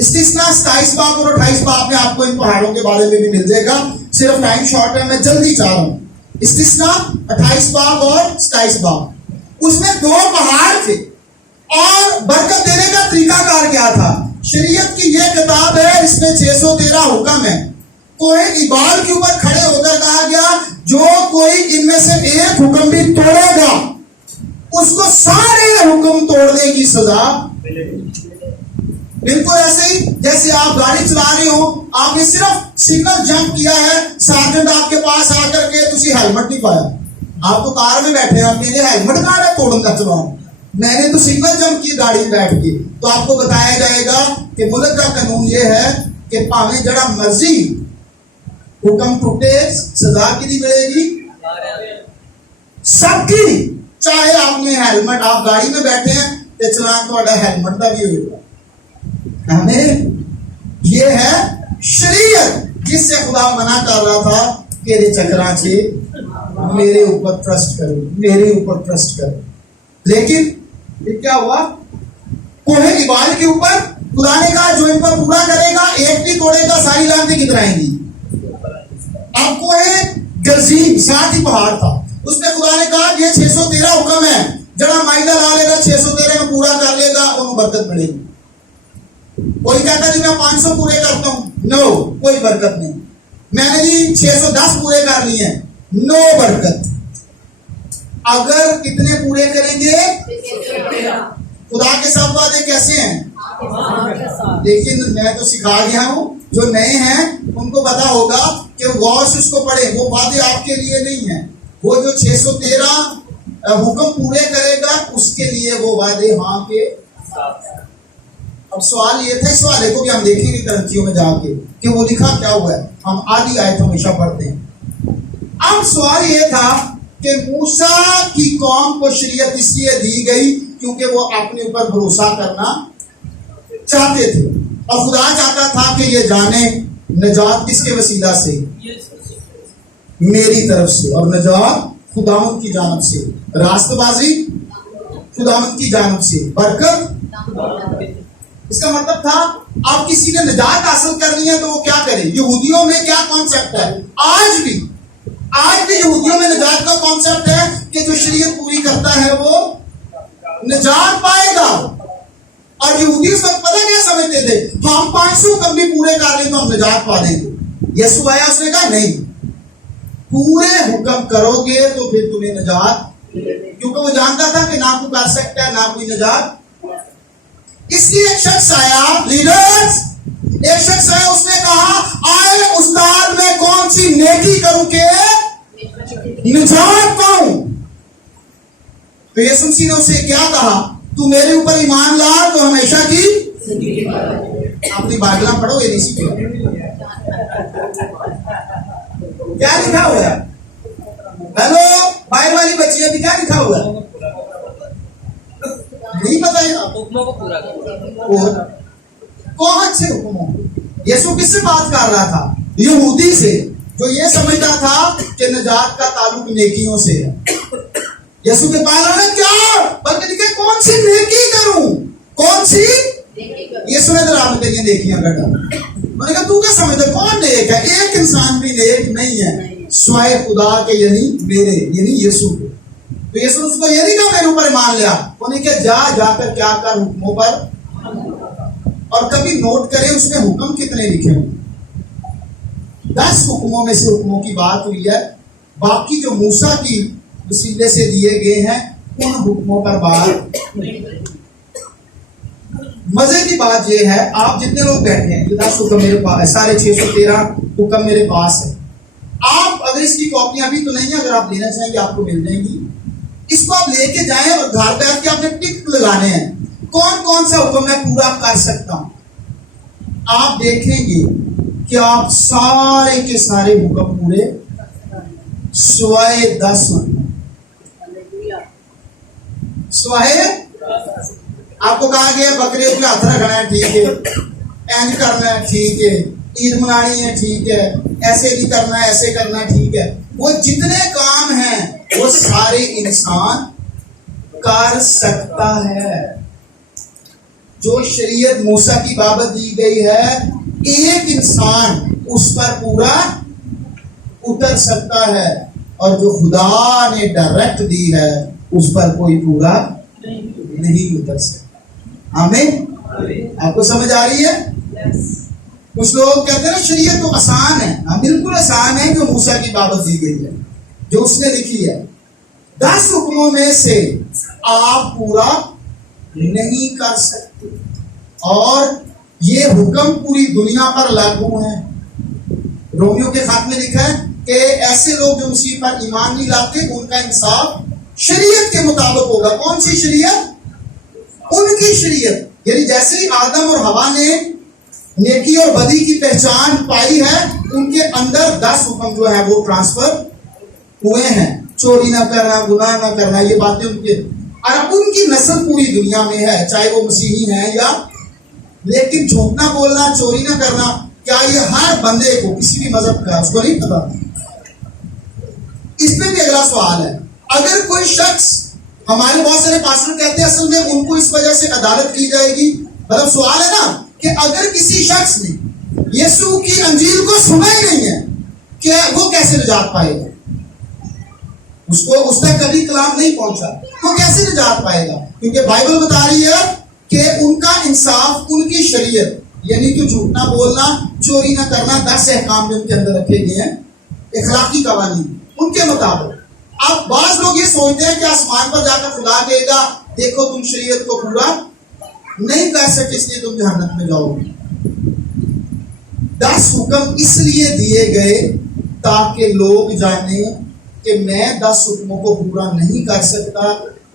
इस्तिस्ना 27 बाब और 28 बाब में आपको इन पहाड़ों के बारे में भी मिल जाएगा। सिर्फ टाइम शॉर्ट है, मैं जल्दी जा रहा हूं। इस्तिस्ना 28 बाब और 27 बाब, उसमें 2 पहाड़ थे। और बरकत देने का तरीकाकार क्या था? शरीयत की यह किताब है, इसमें 613 हुक्म है। कोहे इबाल के ऊपर खड़े होकर कहा गया, जो कोई इनमें से एक हुक्म भी तोड़ेगा उसको सारे हुक्म तोड़ने की सजा। बिल्कुल ऐसे ही जैसे आप गाड़ी चला रहे हो, आपने सिर्फ सिग्नल जंप किया है, सार्जेंट आपके पास आकर के तुसी हेलमेट नहीं पाया, आप तो कार में बैठे हैं, आप मेरे हेलमेट कहाँ है तोड़न का चलाओ, मैंने तो सिग्नल जंप की गाड़ी में बैठ के। तो आपको बताया जाएगा कि मुल्क का कानून ये है कि भावें जड़ा मर्जी हुक्म टूटे, सजा की नहीं मिलेगी सबकी। चाहे आपने हेलमेट, आप गाड़ी में बैठे हैं तो चलान तो हेलमेट का भी होगा। हमें ये है शरीयत जिससे खुदा मना कर रहा था कि ये चक्रा से मेरे ऊपर ट्रस्ट करो, मेरे ऊपर ट्रस्ट करो। लेकिन ये क्या हुआ, कोहे इबाल के ऊपर खुदा ने कहा जो इन पर पूरा करेगा, एक भी तोड़ेगा, सारी लानतें किधर आएंगी। अब कोहे गरजीम 7 ही पहाड़ था, उसमें खुदा ने कहा ये 613 हुक्म है, जरा माइदा ला लेगा, 613 में पूरा कर लेगा, उन्हें बरकत मिलेगी। कोई कहता जी मैं 500 पूरे करता हूं, नो, कोई बरकत नहीं। मैंने जी 610 पूरे कर लिए हैं, नो बरकत। अगर कितने पूरे करेंगे? खुदा के सब वादे कैसे हैं? लेकिन मैं तो सिखा गया हूं, जो नए हैं उनको पता होगा कि गौर से उसको पढ़े, वो वादे आपके लिए नहीं है। वो जो 613 हुक्म पूरे करेगा उसके लिए वो वादे हाँ के। अब सवाल ये था, इस वाले को भी हम देखेंगे ग्रंथियों में जाके कि वो लिखा क्या हुआ है। हम आधी आयत हमेशा पढ़ते हैं। अब सवाल ये था कि मूसा की कौम को शरीयत इसलिए दी गई क्योंकि वो अपने ऊपर भरोसा करना चाहते थे, और खुदा चाहता था कि ये जाने नजात किसके वसीला से? मेरी तरफ से, और नजात खुदावंद की जानब से, रास्तबाजी खुदावंद की जानब से, बरकत। इसका मतलब था आप किसी ने निजात हासिल करनी है तो वो क्या करे। यहूदियों में क्या कॉन्सेप्ट है, आज भी यहूदियों में निजात का कॉन्सेप्ट है कि जो शरीयत पूरी करता है वो निजात पाएगा। और यहूदी उस वक्त पता क्या समझते थे, हम 500 कम भी पूरे कर लें तो हम निजात पा देंगे। यीशु आया, उसने कहा नहीं, पूरे हुक्म करोगे तो फिर तुम्हें निजात, क्योंकि वो जानता था कि ना कोई कर सकता है ना कोई निजात। इसलिए एक शख्स आया, लीडर्स, एक शख्स आया, उसने कहा आए उस्ताद मैं कौन सी नेकी करूं के निजात पाऊं। तो यीशु मसीह ने उसे क्या कहा, तू मेरे ऊपर ईमान ला तो हमेशा की। अपनी बाइबल पढ़ो, ये नहीं सीखो क्या लिखा हुआ है। हेलो बाइबल वाली बच्ची अभी क्या लिखा हुआ है, नहीं पता है। हुक्मों को पूरा करो। कौन से हुक्मों? यीशु किससे बात कर रहा था? यहूदी से, जो ये समझता था कि निजात का ताल्लुक नेकियों से है। यीशु के पास ने क्या बल्कि लिखा कौन सी नेकी करूं, कौन सी? यीशु ने जरा तेरी नेकियां कटा। मैंने कहा तू क्या समझता कौन नेक है? एक इंसान भी नेक नहीं है स्वाय खुदा के, यानी मेरे, यानी यीशु के। तो यीशु उसको ये नहीं कहा मेरे ऊपर मान लिया, उन्हें क्या जाकर क्या कर हुक्मों पर। और कभी नोट करें उसमें हुक्म कितने लिखे हैं। 10 हुक्मों में से हुक्मों की बात हुई है, बाकी जो मूसा की वसीले से दिए गए हैं उन हुक्मों पर बात नहीं करेंगे। मजे की बात यह है, आप जितने लोग बैठे हैं, 10 हुक्म मेरे पास, सारे 613 हुक्म मेरे पास है। आप अगर इसकी कॉपियां अभी तो नहीं है, अगर आप लेना चाहेंगे आपको मिल जाएंगी। इसको आप लेके जाएं और घर बैठ के आपने टिक लगाने हैं, कौन कौन सा हुक्म मैं पूरा कर सकता हूं। आप देखेंगे कि आप सारे के सारे हुक्म पूरे स्वाए 10 स्वाए आपको कहा गया बकरे पे हाथ रखना है, ठीक है, एंज करना है, ठीक है, ईद मनानी है, ठीक है, ऐसे नहीं करना है, ऐसे करना है, ठीक है। वो जितने काम हैं वो सारे इंसान कर सकता है। जो शरीयत मूसा की बाबत दी गई है, एक इंसान उस पर पूरा उतर सकता है, और जो खुदा ने डायरेक्ट दी है उस पर कोई पूरा नहीं उतर सकता। आमीन। आपको समझ आ रही है? कुछ लोग कहते हैं ना शरीयत तो आसान है। हाँ, बिल्कुल आसान है जो मूसा की बाबत दी गई है, जो उसने लिखी है। 10 हुक्मों में से आप पूरा नहीं कर सकते, और ये हुक्म पूरी दुनिया पर लागू है। रोमियो के खात में लिखा है कि ऐसे लोग जो मसीह पर ईमान नहीं लाते उनका इंसाफ शरीयत के मुताबिक होगा। कौन सी शरीयत? उनकी शरीयत। यानी जैसे ही आदम और हवा ने नेकी और बदी की पहचान पाई है, उनके अंदर 10 हुक्म जो है वो ट्रांसफर हुए हैं। चोरी ना करना, गुनाह ना करना, ये बातें उनके, और अब उनकी नस्ल पूरी दुनिया में है, चाहे वो मसीही हैं या, लेकिन झूठ ना बोलना, चोरी ना करना, क्या ये हर बंदे को, किसी भी मजहब का, उसको नहीं पता? इसमें भी अगला सवाल है, अगर कोई शख्स, हमारे बहुत सारे पास्टर कहते हैं असल में उनको इस वजह से अदालत की जाएगी। मतलब सवाल है ना कि अगर किसी शख्स ने यीशु की अंजील को सुना ही नहीं है, क्या वो कैसे निजात पाएगा? उसको उस तक कभी कलाम नहीं पहुंचा, वो कैसे निजात पाएगा? क्योंकि बाइबल बता रही है कि उनका इंसाफ, उनकी शरीयत, यानी कि झूठ ना बोलना, चोरी ना करना, 10 अहकाम जो उनके अंदर रखे गए हैं, इखलाकी कवानीन, उनके मुताबिक। अब बाज लोग ये सोचते हैं कि आसमान पर जाकर खुदा कहेगा देखो तुम शरीयत को पूरा नहीं कर सकते इसलिए तुम जहन्नम में जाओगे। 10 हुक्म इसलिए दिए गए ताकि लोग जाने कि मैं 10 हुक्मों को पूरा नहीं कर सकता,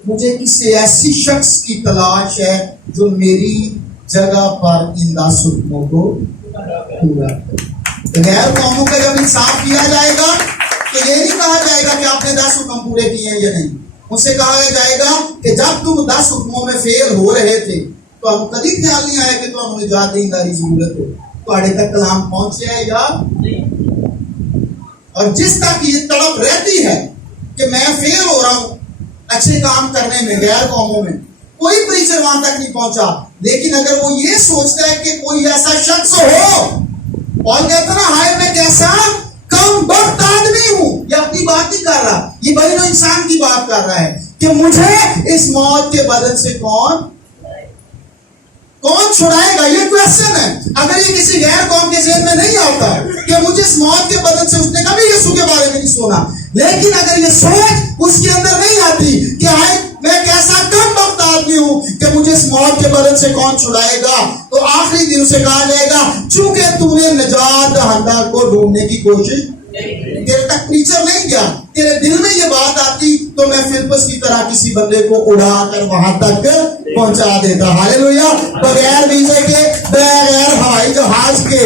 मुझे किसी ऐसी शख्स की तलाश है जो मेरी जगह पर इन 10 हुक्मों को पूरा करे। गैर कौमों का जब इंसाफ किया जाएगा तो ये नहीं कहा जाएगा कि आपने 10 हुक्म पूरे किए हैं या नहीं। उनसे कहा जाएगा कि जब तुम 10 हुक्मों में फेल हो रहे थे तो हम कभी ख्याल नहीं आया कि तो हमें निजात देने की जरूरत है, तुम्हारे तक कलाम पहुंचे है या नहीं। और जिस तक ये तड़प रहती है कि मैं फेल हो रहा हूं अच्छे काम करने में, गैर कौमों में कोई प्रीचर वहां तक नहीं पहुंचा, लेकिन अगर वो ये सोचता है कि कोई ऐसा शख्स हो, और कहता ना हाय मैं कैसा कम वक्त आदमी हूं, ये अपनी बात नहीं कर रहा, ये बड़े लोग इंसान की बात कर रहा है कि मुझे इस मौत के बदन से कौन छुड़ाएगा। ये क्वेश्चन है। अगर ये किसी गैर कौम के जेहन में नहीं आता कि मुझे इस मौत के बदन से, उसने कभी यीशु के बारे में नहीं सुना, लेकिन अगर ये सोच उसके अंदर नहीं आती कि हाय मैं कैसा कम वक्त आदमी हूं कि मुझे इस मौत के बदन से कौन छुड़ाएगा, तो आखिरी दिन से कहा जाएगा चूंकि तूने निजात दहंदा को ढूंढने की कोशिश, तेरे तक प्रीचर नहीं गया, तेरे दिल में ये बात आती तो मैं फिलिप्पस की तरह किसी बंदे को उड़ा कर वहां तक पहुंचा देता। हालेलुया। बगैर वीजे के, बगैर हवाई जहाज के,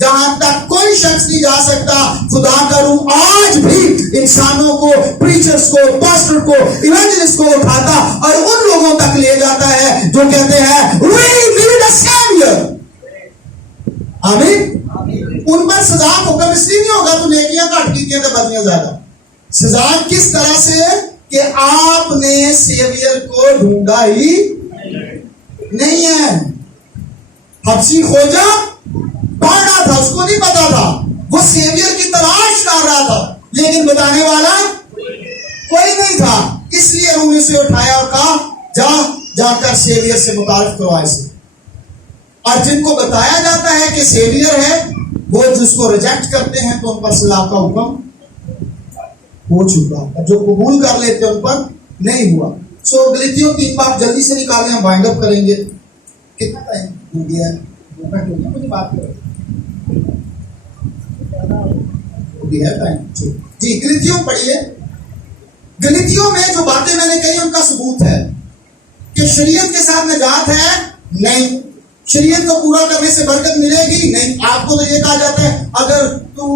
जहां तक कोई शख्स नहीं जा सकता, खुदा का रूह आज भी इंसानों को, प्रीचर्स को, पास्टर को, इवेंजलिस्ट को उठाता और उन लोगों तक ले जाता है जो कहते हैं we need a savior। आमीन। उन पर सजा हुक्म इसलिए नहीं होगा तो नेकियां घट की तो बदलियां ज्यादा। सजा किस तरह से कि आपने सेवियर को ढूंढा ही नहीं है। हबशी खोजा पढ़ रहा था, उसको नहीं पता था, वो सेवियर की तलाश कर रहा था, लेकिन बताने वाला कोई नहीं था, इसलिए रूह से उठाया और कहा जाकर सेवियर से मुतारिफ करवा इसे। और जिनको बताया जाता है कि सेवियर है, वो जिसको रिजेक्ट करते हैं तो उन पर सलाह का हुक्म हो चुका, और जो कबूल कर लेते उन पर नहीं हुआ। सो गलतियों 3 बात जल्दी से निकालें, हम वाइंड अप करेंगे। कितना टाइम हो गया है? 2 मिनट हो गया, मुझे बात करो हो गया टाइम जी। गलतियों पढ़िए। गलतियों में जो बातें मैंने कही उनका सबूत है कि शरीयत के साथ निजात है नहीं, शरीयत को पूरा करने से बरकत मिलेगी नहीं। आपको तो ये कहा जाता है अगर तू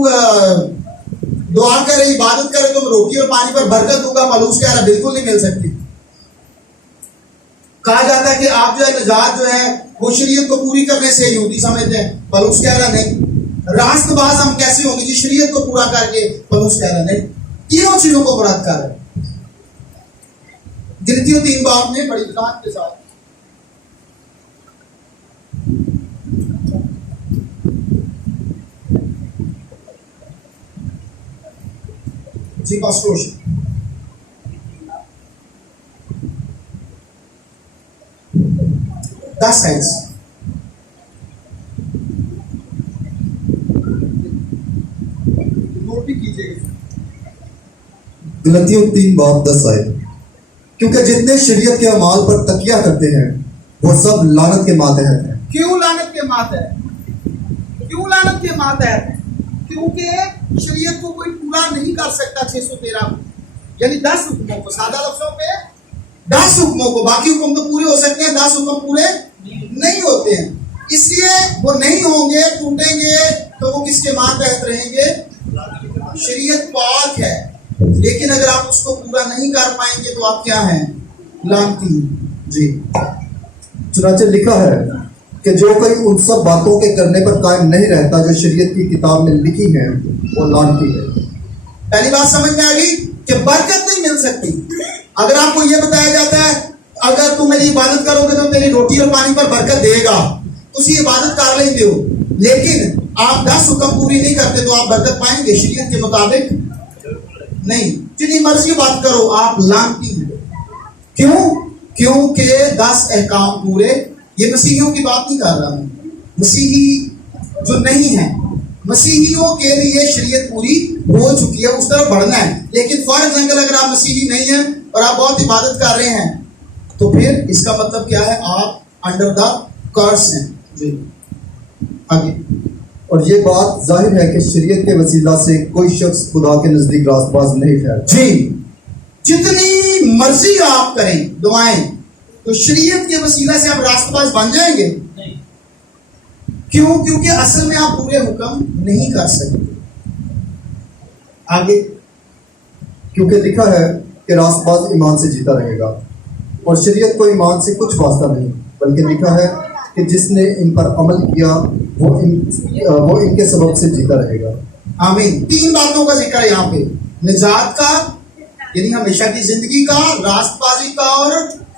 दुआ करे, इबादत करे तो रोटी और पानी पर बरकत दूंगा, पलूस कह रहा बिल्कुल नहीं मिल सकती। कहा जाता है कि आप जो है निजात जो है वो शरीयत को पूरी करने से यहूदी समझते हैं, पलूस कह रहा नहीं। रास्तबाज हम कैसे होंगे जी शरीयत को पूरा करके, पलूस कह रहा नहीं। तीनों चीजों को बलात्कार है। गलतियों 3 बात में बड़ी जात के साथ जी पास्टोश 10 साइड्स नोट भी कीजिएगा। गलतियों 3 बाब 10 आयत। क्योंकि जितने शरीयत के अमाल पर तकिया करते हैं वो सब लानत के मातहत हैं। क्यों लानत के मातहत? क्यों लानत के मातहत? क्योंकि शरीयत को कोई पूरा नहीं कर सकता 613 यानी 10 हुक्मों को, सादा लफ्जों पे 10 हुक्मों को, बाकी हुक्म तो पूरे हो सकते हैं, 10 हुक्म पूरे नहीं होते हैं, इसलिए वो नहीं होंगे, टूटेंगे तो वो किसके मातहत रहेंगे? शरीयत पाक है, लेकिन अगर आप उसको पूरा नहीं कर पाएंगे तो आप क्या हैं? लानती जी। चुनाचे लिखा है कि जो कोई उन सब बातों के करने पर कायम नहीं रहता जो शरीयत की किताब में लिखी है वो लानती है। पहली बात समझ में आ गई कि बरकत नहीं मिल सकती। अगर आपको यह बताया जाता है अगर तुम मेरी इबादत करोगे तो तेरी रोटी और पानी पर बरकत देगा, तो उसी इबादत कर लेंगे हो, लेकिन आप 10 हुक्म पूरी नहीं करते तो आप बरकत पाएंगे शरीयत के मुताबिक नहीं। जितनी मर्जी बात करो आप लानती हैं। क्यों? क्योंकि 10 अहकाम पूरे, ये मसीहियों की बात नहीं कर रहा हूं, मसीही जो नहीं है, मसीहियों के लिए शरीयत पूरी हो चुकी है, उस तरफ बढ़ना है। लेकिन फॉर एग्जाम्पल अगर आप मसीही नहीं है और आप बहुत इबादत कर रहे हैं तो फिर इसका मतलब क्या है? आप अंडर द कर्स हैं जी। आगे। और ये बात जाहिर है कि शरीयत के वसीला से कोई शख्स खुदा के नजदीक रास्तबाज नहीं ठहरता। जी, जितनी मर्जी आप करें दुआएं, तो शरीयत के वसीला से आप रास्तबाज बन जाएंगे? क्यों? क्योंकि असल में आप पूरे हुक्म नहीं कर सकते। आगे। क्योंकि लिखा है कि रास्तबाज ईमान से जीता रहेगा, और शरीयत को ईमान से कुछ वास्ता नहीं, बल्कि लिखा है कि जिसने इन पर अमल किया वो इनके सबब से जीता रहेगा। आमीन। 3 बातों का जिक्र है यहाँ पे, निजात का यानी हमेशा की जिंदगी का, रास्तबाजी का और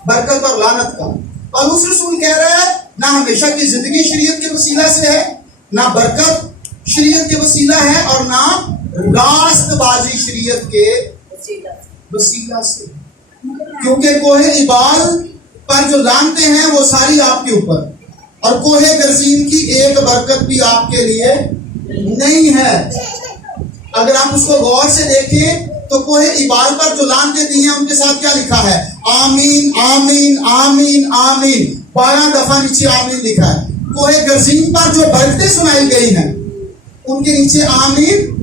बरकत और लानत का। और उस रसूल कह रहा है ना हमेशा की जिंदगी शरीयत के वसीला से है, ना बरकत शरीयत के वसीला है, और ना रास्तबाजी शरीयत के वसीला से। क्योंकि कोहे इबाल पर जो लानते हैं वो सारी आपके ऊपर, और कोहे गर्जीन की एक बरकत भी आपके लिए नहीं है। अगर आप उसको गौर से देखें तो कोहे इबाल पर जो लानते दी हैं उनके साथ क्या लिखा है? आमीन आमीन आमीन आमीन, 12 दफा नीचे आमीन लिखा है। कोहे गर्जीन पर जो बरकतें सुनाई गई हैं उनके नीचे आमीन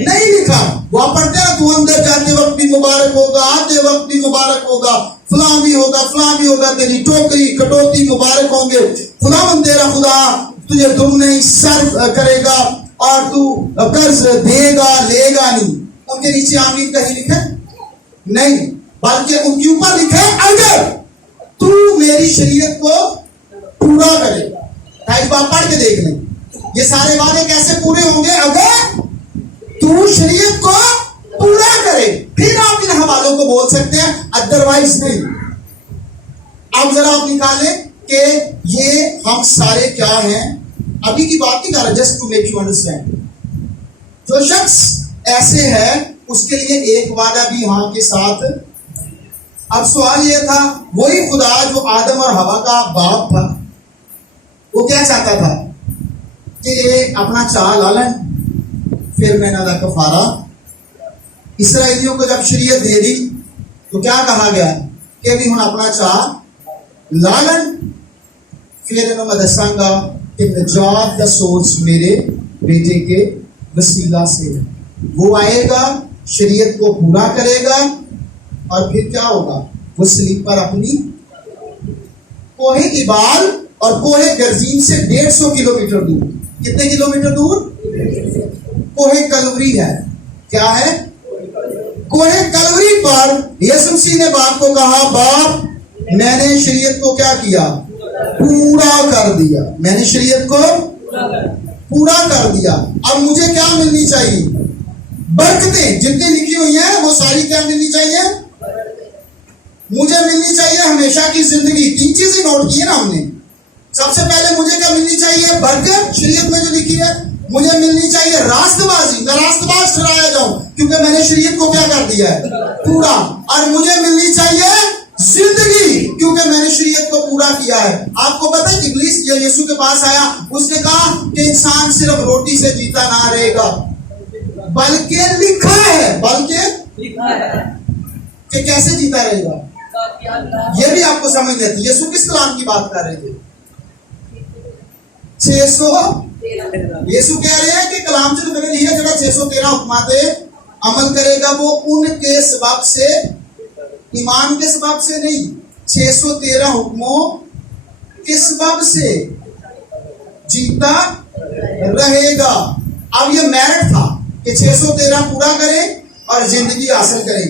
नहीं लिखा। वहां पढ़ते हैं तू अंदर जाते वक्त भी मुबारक होगा, आते वक्त भी मुबारक होगा, फलां भी होगा, तेरी टोकरी कटोती मुबारक होंगे, खुदावंद तेरा खुदा तुझे दुम नहीं सर्व करेगा और तू कर्ज देगा लेगा नहीं। उनके नीचे आमीन कहीं लिखा नहीं, बल्कि उनके ऊपर लिखा है अगर तू मेरी शरीयत को पूरा करेगा। एक बार पढ़ के देख लें, ये सारे वादे कैसे पूरे होंगे? अगर तू शरीयत को पूरा करे, फिर आप इन हवालों को बोल सकते हैं, अदरवाइज नहीं। अब जरा आप निकालें कि ये हम सारे क्या हैं। अभी की बात नहीं कर रहा, just to make you understand. जो शख्स ऐसे है उसके लिए एक वादा भी वहां के साथ। अब सवाल यह था, वही खुदा जो आदम और हवा का बाप था, वो क्या चाहता था कि अपना चाल आलन फिर मैंने कफारा اسرائیلیوں کو جب شریعت دے دی تو کیا کہا گیا کہ بھی ہن اپنا چاہ لا لن. پھر انہوں میں دساں گا کہ نجات دا سورس میرے بیٹے کے وسیلہ سے ہے. وہ آئے گا, شریعت کو پورا کرے گا, اور پھر کیا ہوگا, وہ صلیب پر اپنی کوہ ایبال اور کوہ گرزیم سے 150 کلومیٹر دور, کتنے کلومیٹر دور, کوہ کلوری ہے. کیا ہے, کوہ کلوری پر یسوع مسیح نے باپ کو کہا, باپ میں نے شریعت کو کیا کیا, پورا کر دیا, میں نے شریعت کو پورا کر دیا. اب مجھے کیا ملنی چاہیے, برکتیں جتنی لکھی ہوئی ہیں وہ ساری کیا ملنی چاہیے, مجھے ملنی چاہیے ہمیشہ کی زندگی. 3 چیزیں نوٹ کی ہیں نا ہم نے. سب سے پہلے مجھے کیا ملنی چاہیے, برکت شریعت میں جو لکھی ہے. مجھے ملنی چاہیے راست بازی, میں راست باز ٹھہرایا جاؤں کیونکہ میں نے شریعت کو کیا کر دیا ہے, پورا. اور مجھے ملنی چاہیے زندگی کیونکہ میں نے شریعت کو پورا کیا ہے. آپ کو پتہ ہے ابلیس جب یسوع کے پاس آیا اس نے کہا کہ انسان صرف روٹی سے جیتا نہ رہے گا بلکہ لکھا ہے, کہ کیسے جیتا رہے گا, یہ بھی آپ کو سمجھ لیتی. یسوع کس کلام کی بات کر رہے تھے, 613. یسوع کہہ رہے ہیں کہ کلام سے تو نہیں ہے جڑا 613 حکمات عمل کرے گا وہ ان کے سبب سے, ایمان کے سبب سے نہیں, 613 حکموں کے سبب سے جیتا رہے گا. اب یہ میرٹ تھا کہ 613 پورا کریں اور زندگی حاصل کریں.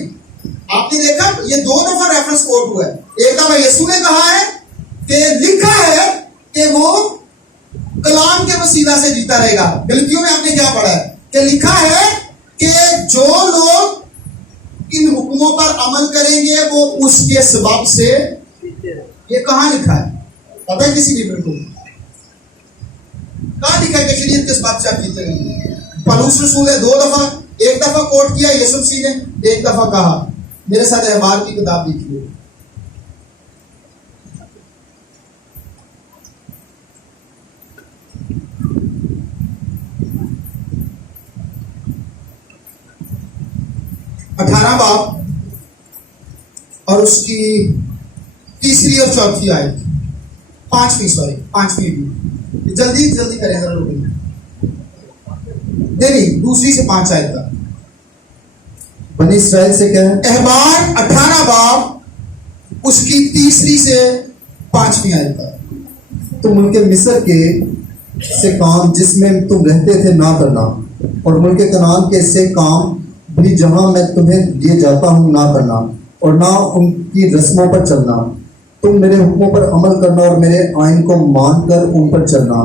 آپ نے دیکھا یہ 2 دفعہ ریفرنس کوٹ ہوا ہے. ایک دفعہ یسوع نے کہا ہے کہ لکھا ہے کہ وہ کلام کے وسیلہ سے جیتا رہے گا. غلطیوں میں آپ نے کیا پڑھا ہے کہ لکھا ہے کہ جو لوگ ان حکموں پر عمل کریں گے وہ اس کے سبب سے. یہ کہاں لکھا ہے, پتہ ہے کسی بھی کو کہاں لکھا ہے کہ شریعت کے سبب سے آپ جیتے رہیں گے. پولس رسول نے 2 دفعہ, ایک دفعہ کوٹ کیا یسوع مسیح نے, ایک دفعہ کہا. میرے ساتھ احبار کی کتاب لکھی ہے. اٹھارہ باب اور اس کی 3 اور 4 آیت, 5ویں جلدی کریں ذرا لوگ, نہیں 2 سے 5 آیت تک. بنی اسرائیل سے کہیں, احبار 18 باب اس کی 3 سے 5 آیت تک. تم ملک مصر کے سے کام جس میں تم رہتے تھے نہ کرنا, اور ملک کنعان کے سے کام بھی جہاں میں تمہیں لیے جاتا ہوں نہ کرنا, اور نہ ان کی رسموں پر چلنا. تم میرے حکموں پر عمل کرنا اور میرے آئین کو مان کر ان پر چلنا.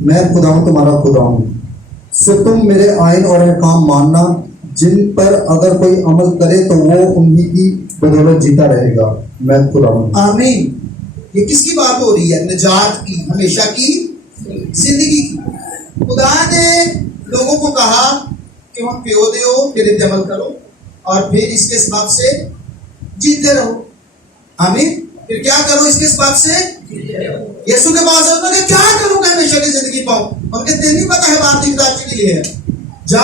میں خدا ہوں, تمہارا خدا ہوں. سو تم میرے آئین اور احکام ماننا جن پر اگر کوئی عمل کرے تو وہ انہی کی بدولت جیتا رہے گا. میں خدا ہوں. آمین. یہ کس کی بات ہو رہی ہے, نجات کی, ہمیشہ کی زندگی کی. خدا نے لوگوں کو کہا کہ ہم پیو دیو, پھر عمل کرو اور پھر اس کے سبب سے جیتے رہو. آمین. پھر کیا کرو اس کے سبب سے یسوع کے پاس انہوں نے کیا کروں کہ ہمیشہ کی زندگی پاؤں. ان کے دل نہیں پتا ہے بات کی کتاب کے لیے ہے, جا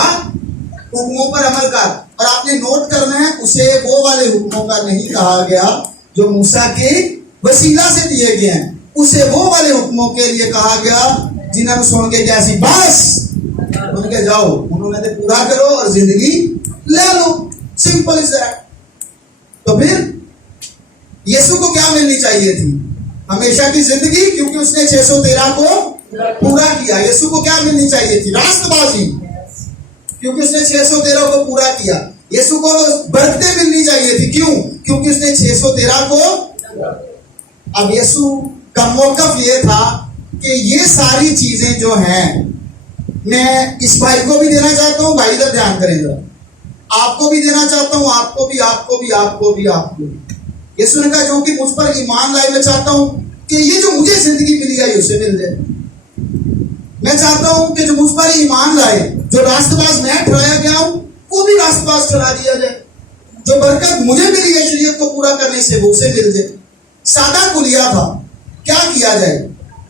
حکموں پر عمل کر. اور آپ نے نوٹ کرنا ہے اسے وہ والے حکموں کا نہیں کہا گیا جو موسیٰ کے وسیلہ سے دیے گئے ہیں, اسے وہ والے حکموں کے لیے کہا گیا جنہوں نے سن کے کیسی بس ان کے جاؤ, انہوں نے پورا کرو اور زندگی لے لو. Simple is that. تو پھر یسوع کو کیا ملنی چاہیے تھی, ہمیشہ کی زندگی, کیونکہ اس نے 613 کو پورا کیا. یسوع کو کیا ملنی چاہیے تھی, راست بازی, کیونکہ اس نے 613 کو پورا کیا. یسوع کو برکتیں ملنی چاہیے تھی, کیوں, کیونکہ اس نے 613 کو. اب یسوع کا موقف یہ تھا کہ یہ ساری چیزیں جو ہیں, میں اس بھائی کو بھی دینا چاہتا ہوں, بھائی ادھر دھیان کریں ذرا, آپ کو بھی دینا چاہتا ہوں, آپ کو بھی, آپ کو بھی, آپ کو بھی, آپ کو. یسوع نے کہا جو کہ مجھ پر ایمان لائے, میں چاہتا ہوں کہ یہ جو مجھے زندگی ملی ہے اسے مل جائے. میں چاہتا ہوں کہ جو مجھ پر ایمان لائے, جو راست باز میں ٹھہرایا گیا ہوں وہ بھی راست باز ٹھہرا دیا جائے. جو برکت مجھے ملی ہے شریعت کو پورا کرنے سے وہ اسے مل جائے. سادہ کلیہ تھا, کیا کیا جائے,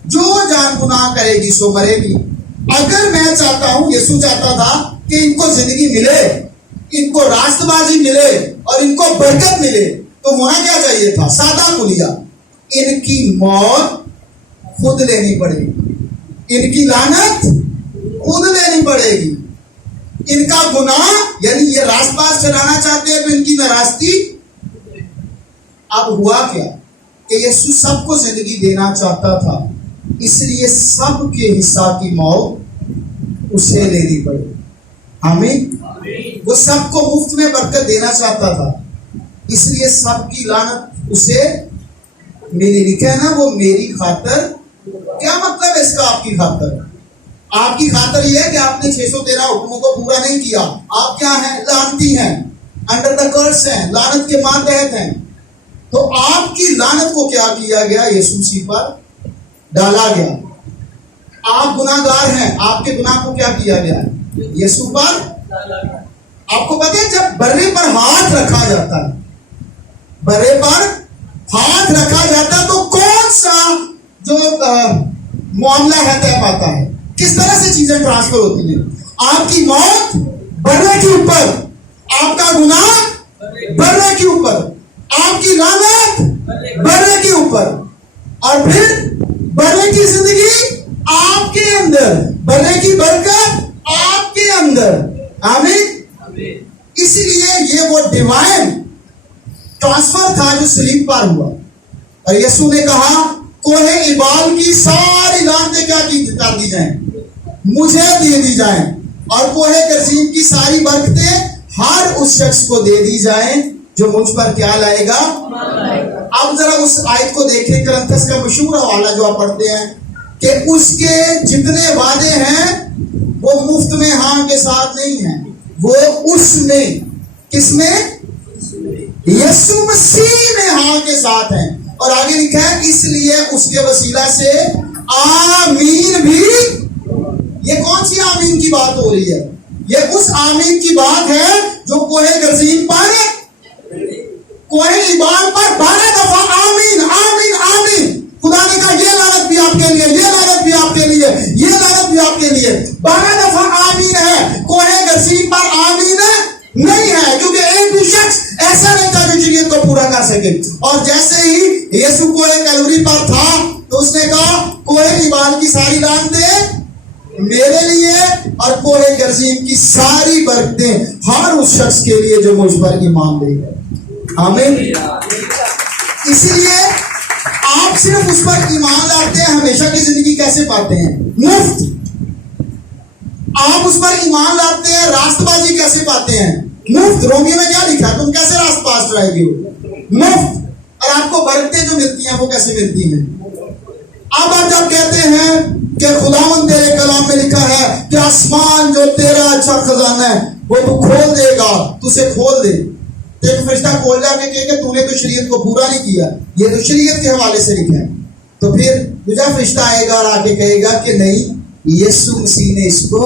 جو جان گناہ کرے گی سو مرے گی. اگر میں چاہتا ہوں, یسوع چاہتا تھا کہ ان کو زندگی ملے, इनको रास्तबाजी मिले और इनको बरकत मिले, तो होना क्या चाहिए था? सादा कुलिया, इनकी मौत खुद लेनी पड़ेगी, इनकी लानत खुद लेनी पड़ेगी, इनका गुनाह, यानी ये रास्तबाज चलाना चाहते हैं तो इनकी नाराजगी। अब हुआ क्या कि यीशु सबको जिंदगी देना चाहता था, इसलिए सबके हिस्सा की मौत उसे लेनी पड़ी। आमीन। वो सबको मुफ्त में बरकत देना चाहता था, इसलिए सबकी लानत उसे मिली। लिखा है ना, वो मेरी खातर। क्या मतलब है इसका? आपकी खातर। आपकी खातर यह है कि आपने 613 हुक्मों को पूरा नहीं किया, आप क्या हैं? लानती हैं, अंडर द कर्स हैं, लानत के मातहत हैं। तो आपकी लानत को क्या किया गया? यीशु मसीह पर डाला गया। आप गुनाहगार हैं, आपके गुनाह को क्या किया गया? यीशु पर। आपको पता है, जब बर्रे पर हाथ रखा जाता है, बर्रे पर हाथ रखा जाता है, तो कौन सा जो मामला है तय पाता है? किस तरह से चीजें ट्रांसफर होती हैं? आपकी मौत बर्रे के ऊपर, आपका गुनाह बर्रे के ऊपर, आपकी लानत बर्रे के ऊपर, और फिर बर्रे की जिंदगी आपके अंदर, बर्रे की बरकत आपके अंदर। आमीन। इसीलिए ये वो डिवाइन ट्रांसफर था जो सलीब पर हुआ। और यीशु ने कहा, कोहे इबाल की सारी लानतें क्या की कर दी जाएं, मुझे दे दी जाएं, और कोहे गरजीम की सारी बरकतें हर उस शख्स को दे दी जाएं जो मुझ पर क्या लाएगा। अब जरा उस आयत को देखें, करंथस का मशहूर हवाला जो आप पढ़ते हैं, कि उसके जितने वादे हैं वो मुफ्त में हाँ के साथ नहीं है, वो उसमें, किसमें? यीशु मसीह में हाँ के साथ हैं। और आगे लिखा है, इसलिए उसके वसीला से आमीन भी। ये कौन सी आमीन की बात हो रही है? ये उस आमीन की बात है जो कोहे गरजीम पर, कोहे इबाल पर 12 दफा आमीन आमीन आमीन। खुदा ने कहा, ये लानत भी आपके लिए, ये लानत भी आपके लिए, ये लानत भी आपके लिए। 12 दफा आमीन है। कोहे गरजीम पर आमीन नहीं है, क्योंकि एक भी शख्स ऐसा नहीं था जो शरीयत को पूरा कर सके। और जैसे ही यीशु कोहे कैलवरी पर था, तो उसने कहा, कोहे इबाल की सारी लानतें मेरे लिए, और कोहे गरजीम की सारी बरकतें हर उस शख्स के लिए जो मुझ पर ईमान लेगा। आमीन। इसलिए आप सिर्फ उस पर ईमान लाते हैं, हमेशा की जिंदगी कैसे पाते हैं? मुफ्त। आप उस पर ईमान लाते हैं, रास्तबाजी कैसे पाते हैं? मुफ्त। रोमी में क्या लिखा? तुम कैसे रास्तबाज रहेगी? मुफ्त। और आपको बरकतें जो मिलती हैं वो कैसे मिलती हैं? अब आप जब कहते हैं कि खुदावंद तेरे कलाम में लिखा है कि आसमान जो तेरा अच्छा खजाना है वो तू खोल देगा, तू उसे खोल दे। एक फरिश्ता खोल जाके कहेगा, तूने तो शरीयत को पूरा नहीं किया, ये तो शरीयत के हवाले से लिखा है। तो फिर दूसरा फरिश्ता आएगा और आके कहेगा कि नहीं, यीशु मसीह ने इसको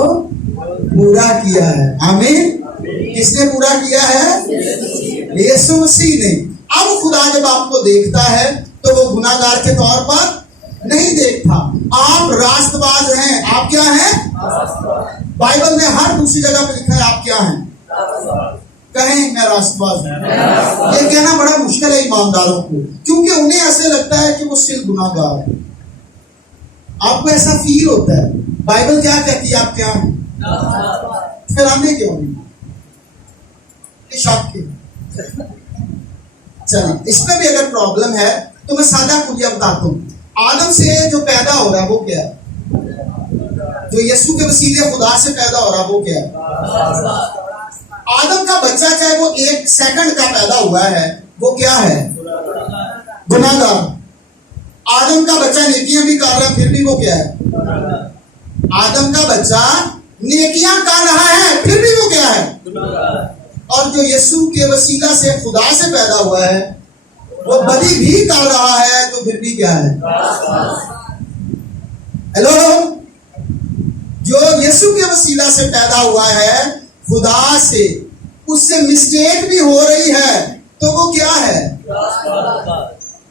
पूरा किया है। आमीन। किसने पूरा किया है? यीशु मसीह ने। अब खुदा जब आपको देखता है तो वो गुनाहगार के तौर पर नहीं देखता। आप रास्तबाज हैं। आप क्या हैं? बाइबल में हर दूसरी जगह पे लिखा है आप क्या हैं? कहें, मैं रास्तबाज हूं। ये कहना बड़ा मुश्किल है ईमानदारों को, क्योंकि उन्हें ऐसे लगता है कि वो सिर्फ गुनाहगार है। आपको ऐसा फील होता है। बाइबल क्या कहती है? आप क्या हैं? फिर आने क्यों नहीं? शक के। चलिए, इसमें भी अगर प्रॉब्लम है तो मैं सादा कुलिया बताता हूं। आदम से जो पैदा हो रहा है वो क्या है? जो यीशु के वसीले खुदा से पैदा हो रहा है वो क्या है? आदम का बच्चा, चाहे वो 1 सेकंड का पैदा हुआ है, वो क्या है? गुनाहगार। आदम का बच्चा नेकियां भी कर रहा है, फिर भी वो क्या है? आदम का बच्चा नेकियां कर रहा है, फिर भी वो क्या है? और जो यीशु के वसीला से खुदा से पैदा हुआ है वो बदी भी कर रहा है, तो फिर भी क्या है? हेलो, जो यीशु के वसीला से पैदा हुआ है खुदा से, उससे मिस्टेक भी हो रही है, तो वो क्या है?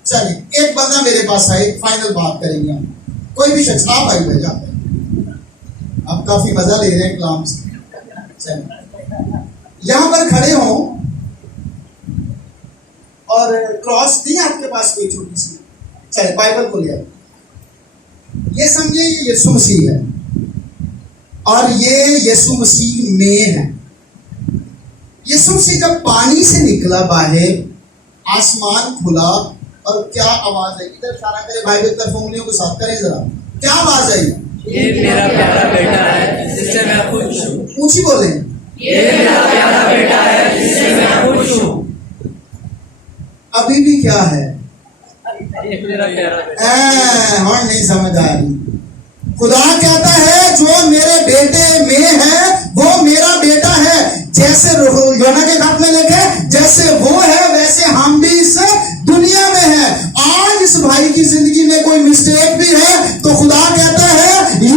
चलिए, एक बंदा मेरे पास आए, फाइनल बात करेंगे हम। कोई भी शख्स, आप आई भेजा, आप काफी मजा ले रहे हैं कलाम से। चलिए, यहां पर खड़े हो और क्रॉस नहीं है आपके पास कोई छोटी सी, चले बाइबल को ले आओ, ये समझिए ये यीशु मसीह है और ये यीशु मसीह में है। यीशु मसीह जब पानी से निकला बाहर, आसमान खुला और क्या आवाज आई, इधर इशारा करे बाइबल की तरफ, उंगलियों को साथ करें जरा, क्या आवाज आई? ये मेरा प्यारा बेटा है जिससे मैं खुश हूँ। ऊंची बोले, ये मेरा प्यारा बेटा है जिससे मैं खुश हूँ। अभी भी क्या है? ये मेरा प्यारा बेटा। और नहीं समझ आ रही। खुदा कहता है जो मेरे बेटे में है वो मेरा बेटा है, जैसे योना के खत में लिखे जैसे वो है वैसे हम भी इस दुनिया में है। आज इस भाई की जिंदगी में कोई मिस्टेक भी है तो खुदा कहता है ये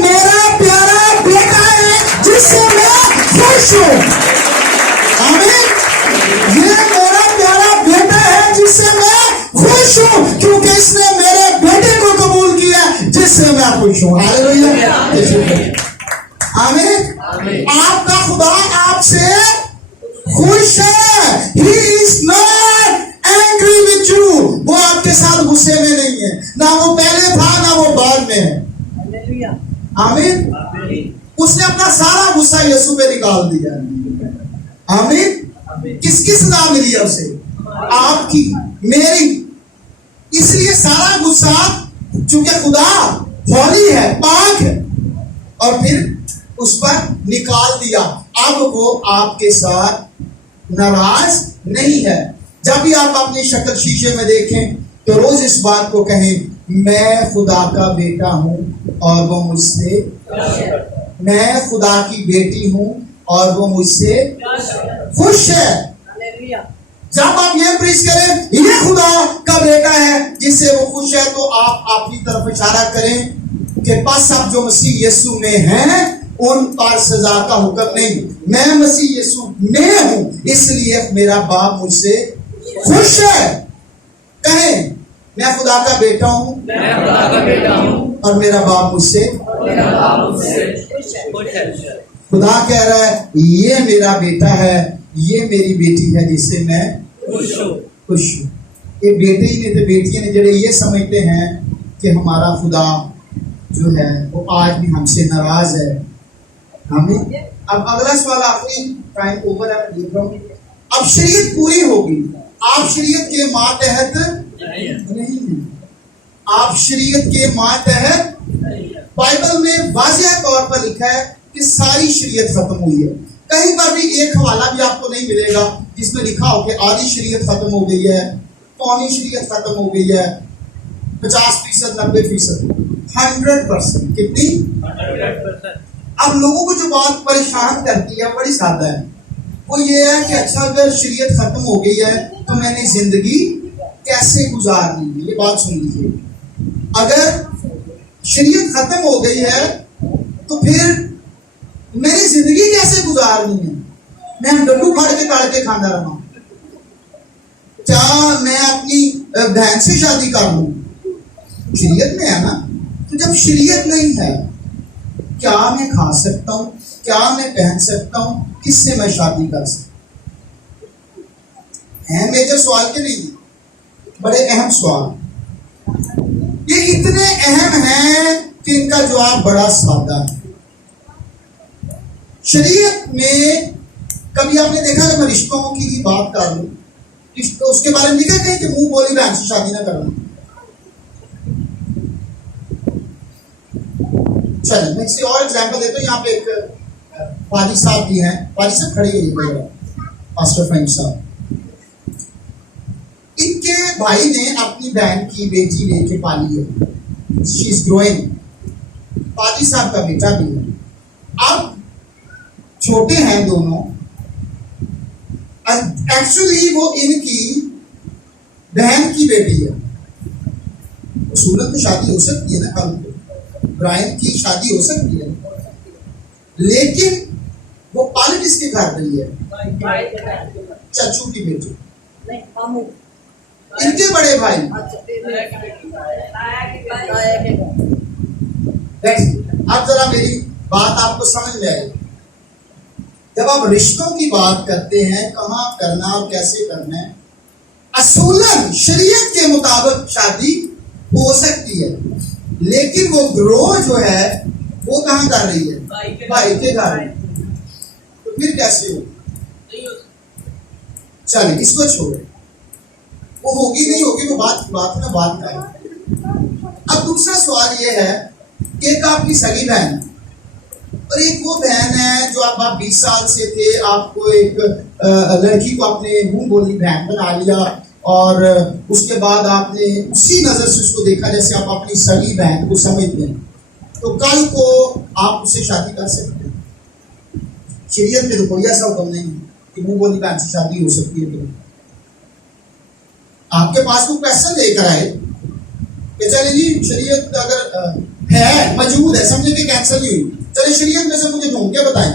मेरा प्यारा बेटा है जिससे मैं खुश हूं। आमीन। ये मेरा प्यारा बेटा है जिससे मैं खुश हूं, क्योंकि इसने मेरे बेटे को कबूल किया जिससे मैं खुश हूं। हालेलुया। आमीन। आपका खुदा आपसे खुश है। He is not angry with you। वो आपके साथ गुस्से में नहीं है, ना वो पहले था ना वो बाद में है। आमीन। उसने अपना सारा गुस्सा यीशु पे निकाल दिया। आमीन। किसकी सजा मिली है उसे? आपकी, मेरी। इसलिए सारा गुस्सा, चूंकि खुदा होली है, पाक है, और फिर उस पर निकाल दिया। अब वो आपके साथ नाराज नहीं है। जब भी आप अपनी शक्ल शीशे में देखें तो रोज इस बात को कहें, मैं खुदा का बेटा हूं और वो मुझसे, मैं खुदा की बेटी हूं और वो मुझसे खुश है। जब आप ये प्रीच करें ये खुदा का बेटा है जिससे वो खुश है, तो आप अपनी तरफ इशारा करें कि बस अब जो मसीह यीशु में है उन पर सजा का हुक्म नहीं, मैं मसीह यीशु में हूं इसलिए मेरा बाप मुझसे खुश है। कहें, मैं खुदा का बेटा हूं, मैं खुदा का बेटा हूँ और मेरा बाप मुझसे। मेरा बाप मुझसे खुश है। खुदा कह रहा है ये मेरा बेटा है, ये मेरी बेटी है जिससे मैं खुश हूँ। खुश हूँ। ये बेटे ही नहीं थे, बेटियां ने जड़े ये समझते हैं कि हमारा खुदा जो है वो आज भी हमसे नाराज है। हमें अब अगला सवाल, आखिरी टाइम ओवर है, मैं देख रहा हूँ। अब शरीयत पूरी होगी, आप शरीयत के मातहत नहीं है, आप शरीयत के मातहत। बाइबल में वाज़ेह तौर पर लिखा है कि सारी शरीयत खत्म हुई है। कहीं पर भी एक हवाला भी आपको नहीं मिलेगा जिसमें लिखा हो कि आधी शरीयत खत्म हो गई है, पौनी शरीयत खत्म हो गई है, 50%, 90%, 100%। कितनी? 100%। अब लोगों को जो बात परेशान करती है बड़ी सादा है, वो ये है कि अच्छा अगर शरीयत खत्म हो गई है तो मैंने जिंदगी कैसे गुजारनी है। ये बात सुन लीजिए, अगर शरीयत खत्म हो गई है तो फिर मेरी जिंदगी कैसे गुजारनी है? मैं डड्डू फाड़ के काट के खाना रहा, क्या मैं अपनी बहन से शादी कर लूं? शरीयत में है ना। तो जब शरीयत नहीं है, क्या मैं खा सकता हूं, क्या मैं पहन सकता हूं, किससे मैं शादी कर सकता है? मेजर सवाल के नहीं, बड़े अहम सवाल। ये इतने अहम हैं कि इनका जवाब बड़ा सादा है। शरीयत में कभी आपने देखा कि मैं रिश्तों की बात कर लूं, रिश्तों उसके बारे में लिखा कहीं कि मुंह बोली बहन से शादी ना करना। चलिए मैं किसी और एग्जांपल देता हूँ। यहाँ पे एक वाली साहब भी हैं, वाली साहब खड़े हुए पास्टर फ्रेंड साहब। इनके भाई ने अपनी बहन की बेटी लेके पाली है, शी इज ग्रोइंग। पादी साहब का बेटा भी है। अब छोटे हैं दोनों, एक्चुअली वो इनकी बहन की बेटी है। सूरत में शादी हो सकती है ना, कल ब्रायन की शादी हो सकती है, लेकिन वो पॉलिटिक्स की कर रही है, चचू की बेटी, इनके बड़े भाई। अब जरा मेरी बात आपको समझ में आएगी। जब आप रिश्तों की बात करते हैं, कहाँ करना और कैसे करना है, असूलन शरीयत के मुताबिक शादी हो सकती है, लेकिन वो ग्रो जो है वो कहाँ कर रही है? भाई के घर। तो फिर कैसे हो? चलिए इसको छोड़े, वो होगी नहीं होगी वो बात में बात का है। अब दूसरा सवाल ये है कि एक आपकी सगी बहन है और एक वो बहन है जो आप 20 साल से थे, आपको एक लड़की को अपने मुंह बोली बहन बना लिया और उसके बाद आपने उसी नजर से उसको देखा जैसे आप अपनी सगी बहन को समझते हैं, तो कल को आप उससे शादी कर सकते हैं। शरीयत में तो कोई ऐसा हुक्म नहीं है कि मुंह बोली बहन से शादी हो सकती है। तो आपके पास कोई क्वेश्चन लेकर आए कि चले जी शरीयत अगर है मौजूद है, समझे कि कैंसिल नहीं हुई, चले शरीयत में से मुझे ढूंढ के बताएं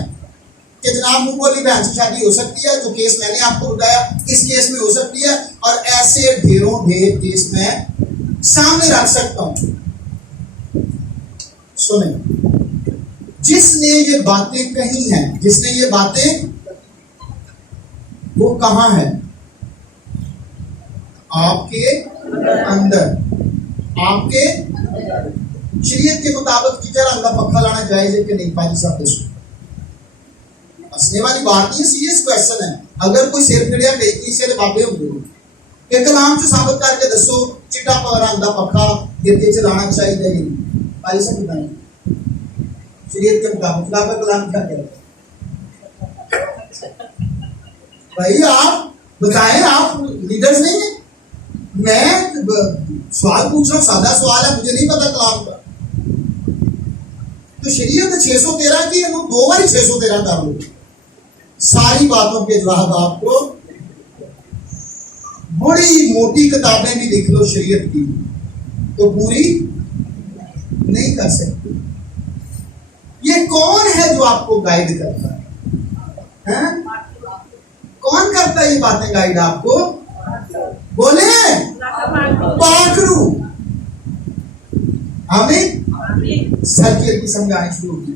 कि जनाब मुंह बोली बहन से शादी हो सकती है, जो केस मैंने आपको बताया इस केस में हो सकती है, और ऐसे ढेरों ढेर केस में सामने रख सकता हूं। सुने, जिसने ये बातें कही हैं, जिसने ये बातें, वो कहां है? आपके अंदर, आपके शरीयत के मुताबिक टीचर अंदर पक्का लाना जायज है कि नहीं? पाजी साहब दसो, हंसने वाली बात नहीं, सीरियस क्वेश्चन है। अगर कोई सिर फिड़िया बेइज्जती से बाबे होंगे कि कलाम से साबित करके दसो चिट्टा पगड़ा अंदा पक्का गिरते चलाना चाहिए कि नहीं? पाजी साहब बताएं शरीयत के मुताबिक आपका कलाम क्या कहता है? भाई आप बताएं, आप लीडर्स नहीं है। मैं सवाल पूछ रहा हूं, सादा सवाल है, मुझे नहीं पता कलाम का। तो शरीयत 613 की है, 2 बार 613 कर लो, सारी बातों के जवाब आपको। बड़ी मोटी किताबें भी लिख लो शरीयत की, तो पूरी नहीं कर सकते। ये कौन है जो आपको गाइड करता है? कौन करता है ये बातें गाइड आपको? बोले पाखरू। हमें सर्किल की समझानी शुरू की।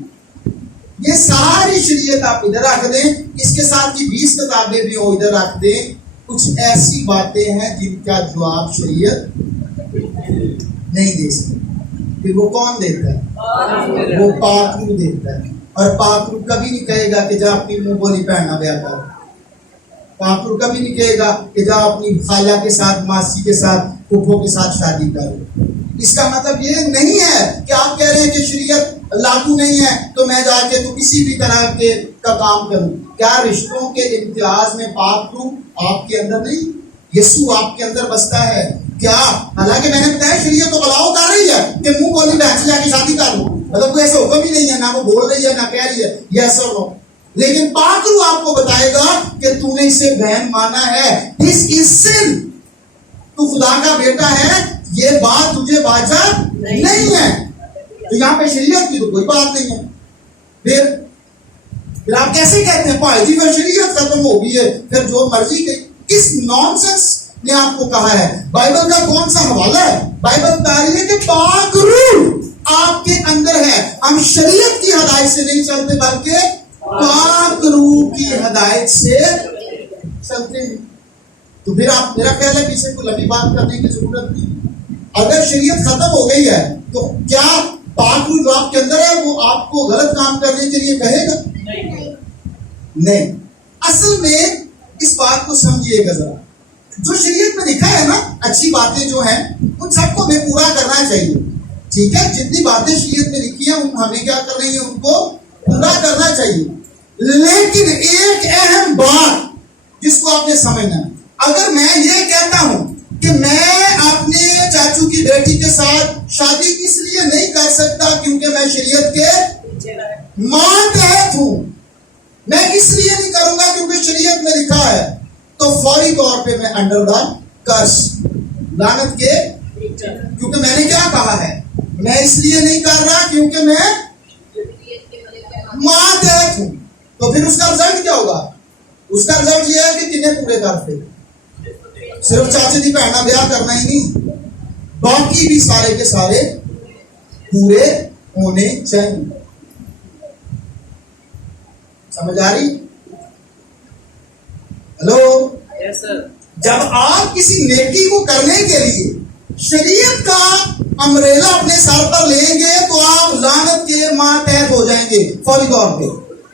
ये सारी शरीयत आप इधर रख दें, इसके साथ की 20 किताबें भी हो इधर रख दें। कुछ ऐसी बातें हैं जिनका जवाब शरीयत नहीं दे सकती। फिर वो कौन देता है? वो पाखरू देता है। और पाखरू कभी नहीं कहेगा कि जा अपनी मुंह बोली पहनना ब्याह कर। पाखरू कभी नहीं कहेगा कि जा अपनी खाला के साथ, मासी के साथ, फूफो के साथ शादी करो। इसका मतलब ये नहीं है कि आप कह रहे हैं कि शरीयत लागू नहीं है तो मैं जाके तो किसी भी तरह के का काम करूं। क्या रिश्तों के इम्तियाज में पाखरू आपके अंदर नहीं, यीशु आपके अंदर बसता है क्या? हालांकि मैंने बताया शरीयत तो अलाउ कर रही है कि मुंह बोली बहन से जाके शादी कर लो, मतलब कोई ऐसा हुक्म ही नहीं है, ना वो बोल रही है ना कह रही है यस और नो। लेकिन पाखरू आपको बताएगा कि तूने इसे बहन माना है, दिस इज सिन, तू खुदा का बेटा है, ये बात तुझे वाजिब नहीं है। तो यहाँ पे शरीयत की तो कोई बात नहीं है। फिर आप कैसे कहते हैं भाई जी फिर शरीयत खत्म हो गई है, फिर जो मर्जी के? किस नॉनसेंस ने आपको कहा है? बाइबल का कौन सा हवाला है? बाइबल बता रही है कि पाखरू आपके अंदर है। हम शरीयत की हदायत से नहीं चलते बल्कि पाखरू की हदायत से चलते हैं। तो फिर आप, मेरा ख्याल है पीछे कोई लंबी बात करने की जरूरत नहीं। अगर शरीयत खत्म हो गई है तो क्या पाखरू जो आपके अंदर है वो आपको गलत काम करने के लिए कहेगा? नहीं। असल में इस बात को समझिएगा जरा, जो शरीयत में लिखा है ना, अच्छी बातें जो हैं उन सबको हमें पूरा करना चाहिए। ठीक है, जितनी बातें शरीयत में लिखी है हमें क्या करना है, उनको पूरा करना चाहिए। लेकिन एक अहम बात जिसको आपने समझना है, अगर मैं ये कहता हूं कि मैं अपने चाचू की बेटी के साथ शादी इसलिए नहीं कर सकता क्योंकि मैं शरीयत के मातहत हूं, मैं इसलिए नहीं करूंगा क्योंकि शरीयत में लिखा है, तो फौरी तौर पे मैं अंडर द कर्स, लानत के, क्योंकि मैंने क्या कहा है, मैं इसलिए नहीं कर रहा क्योंकि मैं मातहत हूं। तो फिर उसका रिजल्ट क्या होगा? उसका रिजल्ट यह है कि कितने पूरे करते, सिर्फ चाचे की भैन ब्याह करना ही नहीं, बाकी भी सारे के सारे पूरे होने चाहिए। समझ आ रही? हेलो, यस सर, जब आप किसी नेकी को करने के लिए शरीयत का अमरेला अपने सर पर लेंगे तो आप लानत के मातहत हो जाएंगे फौरी तौर पे।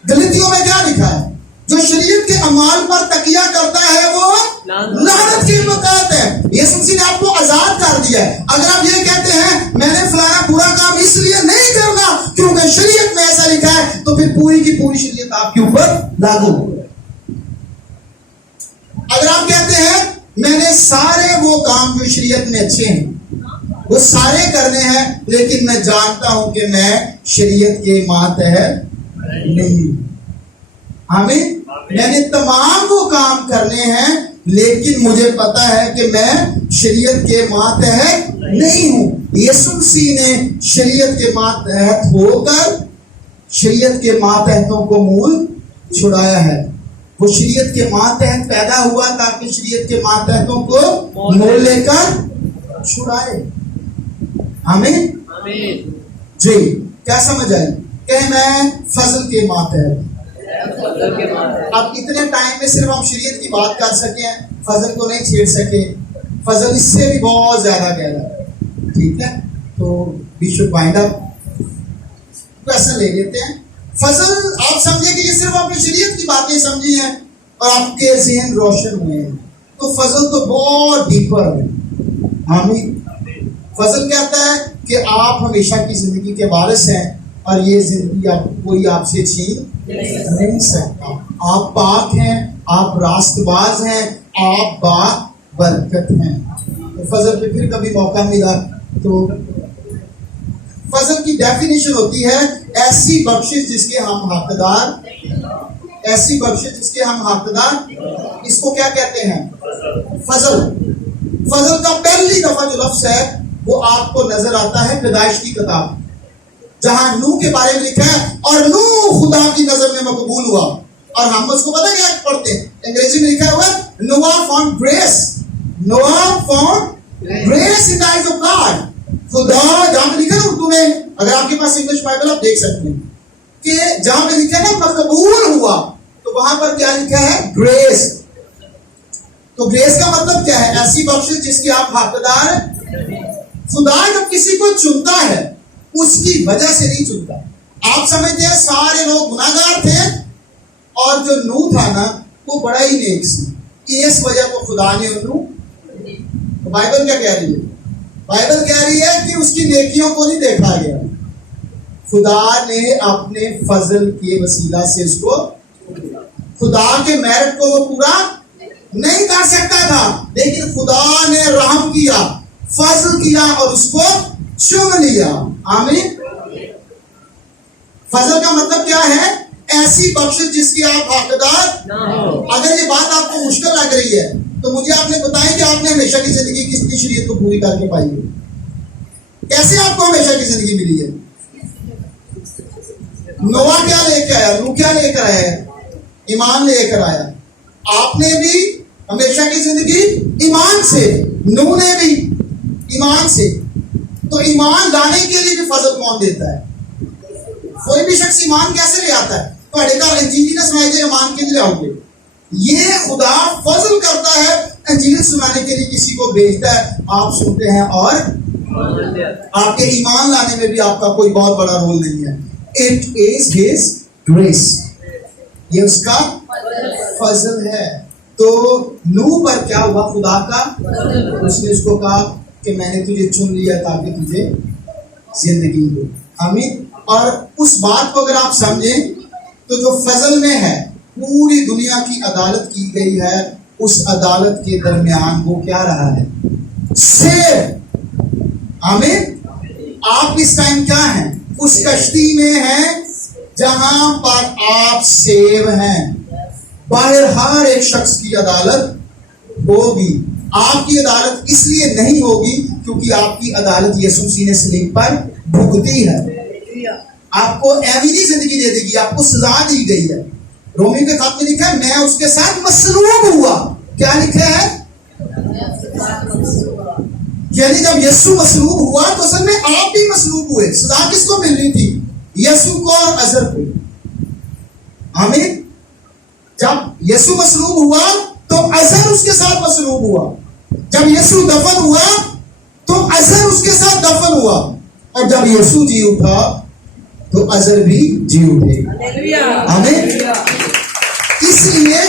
गलतियों में क्या लिखा है? जो शरीयत के अमाल पर तकिया करता है वो लानत के मुताबिक है। यीशु मसीह ने आपको आजाद कर दिया है। अगर आप ये कहते हैं मैंने फलाना बुरा काम इसलिए नहीं करना क्योंकि शरीयत में ऐसा लिखा है, तो फिर पूरी की पूरी शरीयत आपके ऊपर लागू हो। अगर आप कहते हैं मैंने सारे वो काम जो शरीयत में अच्छे हैं वो सारे करने हैं, लेकिन मैं जानता हूं कि मैं शरीयत के मातहत नहीं, हमें मैंने तमाम वो काम करने हैं लेकिन मुझे पता है कि मैं शरीयत के मातहत नहीं हूं। यीशु मसीह ने शरीयत के मातहत होकर शरीयत के मातहतों को मूल छुड़ाया है। वो शरीयत के मातहत पैदा हुआ ताकि शरीयत के मातहतों को मोल लेकर छुड़ाए। हमें जी क्या समझ आई? कि मैं फजल के मातहत। अब इतने टाइम में सिर्फ हम शरीयत की बात कर सके, फजल को नहीं छेड़ सके। फजल इससे भी बहुत ज्यादा गहरा है, ठीक है? तो we should wind up. Question ले लेते हैं। फजल आप समझे कि ये सिर्फ आपने शरीयत की बातें समझी हैं और आपके ज़हन रोशन हुए हैं, तो फजल तो बहुत डीपर है। हमें फजल कहता है कि आप हमेशा की जिंदगी के वारिस हैं और ये जिंदगी आप कोई आपसे छीन नहीं सकता। आप पाक हैं, आप रास्तबाज हैं, आप बरकत हैं। तो फजल पे फिर कभी मौका मिला तो फजल की डेफिनेशन होती है ऐसी बख्शिश जिसके हम हकदार, ऐसी बख्शिश जिसके हम हकदार। इसको क्या कहते हैं? फजल। फजल का पहली दफा जो लफ्ज है वो आपको नजर आता है पैदाइश की किताब, जहां नूह के बारे में लिखा है और नूह खुदा की नजर में मकबूल हुआ। और हम उसको पता क्या पढ़ते हैं? अंग्रेजी में लिखा हुआ नोआ फाउंड ग्रेस, नोआ found grace in the eyes of God. खुदा जहां पे लिखा है उर्दू में, अगर आपके पास इंग्लिश बाइबल आप देख सकते हैं कि जहां पे लिखा है ना मकबूल हुआ, तो वहां पर क्या लिखा है? ग्रेस। तो ग्रेस का मतलब क्या है? ऐसी बख्शिश जिसकी आप हकदार। खुदा जब किसी को चुनता है उसकी वजह से नहीं चुनता। आप समझते हैं सारे लोग गुनाहगार थे और जो नूह था ना वो बड़ा ही नेक सी, इस वजह को खुदा ने नूह। तो बाइबल क्या कह रही है? बाइबल कह रही है कि उसकी नेकियों को नहीं देखा गया, खुदा ने अपने फजल के वसीला से उसको, खुदा के मेरिट को वो पूरा नहीं कर सकता था, लेकिन खुदा ने रहम किया, फजल किया और उसको चुन लिया। आमीन। फजल का मतलब क्या है? ऐसी बख्शिश जिसकी आप हकदार। अगर ये बात आपको मुश्किल लग रही है तो मुझे आपने बताया कि आपने हमेशा की जिंदगी किसकी शरीयत को पूरी करके पाई है? कैसे आपको हमेशा की जिंदगी मिली है? नोआ क्या लेकर आया? नूह क्या लेकर आया? ईमान लेकर आया। आपने भी हमेशा की जिंदगी ईमान से, नूह ने भी ईमान से। तो ईमान लाने के लिए भी फजल कौन देता है? कोई भी शख्स ईमान कैसे ले आता है? तो घर इंजीनियर ने सुनाई दे ईमान के लिए आओगे, ये खुदा फजल करता है, इंजीनियर सुनाने के लिए किसी को भेजता है, आप सुनते हैं और आपके ईमान लाने में भी आपका कोई बहुत बड़ा रोल नहीं है। इट इज हिज ग्रेस, ये उसका फजल है। तो नूह पर क्या हुआ? खुदा का, उसने उसको कहा कि मैंने तुझे चुन लिया ताकि तुझे जिंदगी हो। आमीन। और उस बात को अगर आप समझें तो जो फजल में है पूरी दुनिया की अदालत की गई है, उस अदालत के दरमियान वो क्या रहा है? सेव। आमीन। आप इस टाइम क्या हैं? उस कश्ती में हैं जहां पर आप सेव हैं। बाहर हर एक शख्स की अदालत होगी। आपकी अदालत इसलिए नहीं होगी क्योंकि आपकी अदालत यीशु मसीह ने सलीब पर भुगती है। आपको एवरी जिंदगी दे देगी, आपको सजा दी गई है। रोमियो के खत में लिखा है मैं उसके साथ मसलूब हुआ। क्या लिखा है? यानी जब यीशु मसलूब हुआ तो असल में आप भी मसलूब हुए। सजा किसको मिल रही थी? यीशु को और अजर को। आमीन। जब यीशु मसलूब हुआ तो अजर उसके साथ मसलूब हुआ। जब यीशु दफन हुआ तो अजर उसके साथ दफन हुआ, और जब यीशु जी उठा तो अजर भी जी उठे। आमीन। इसलिए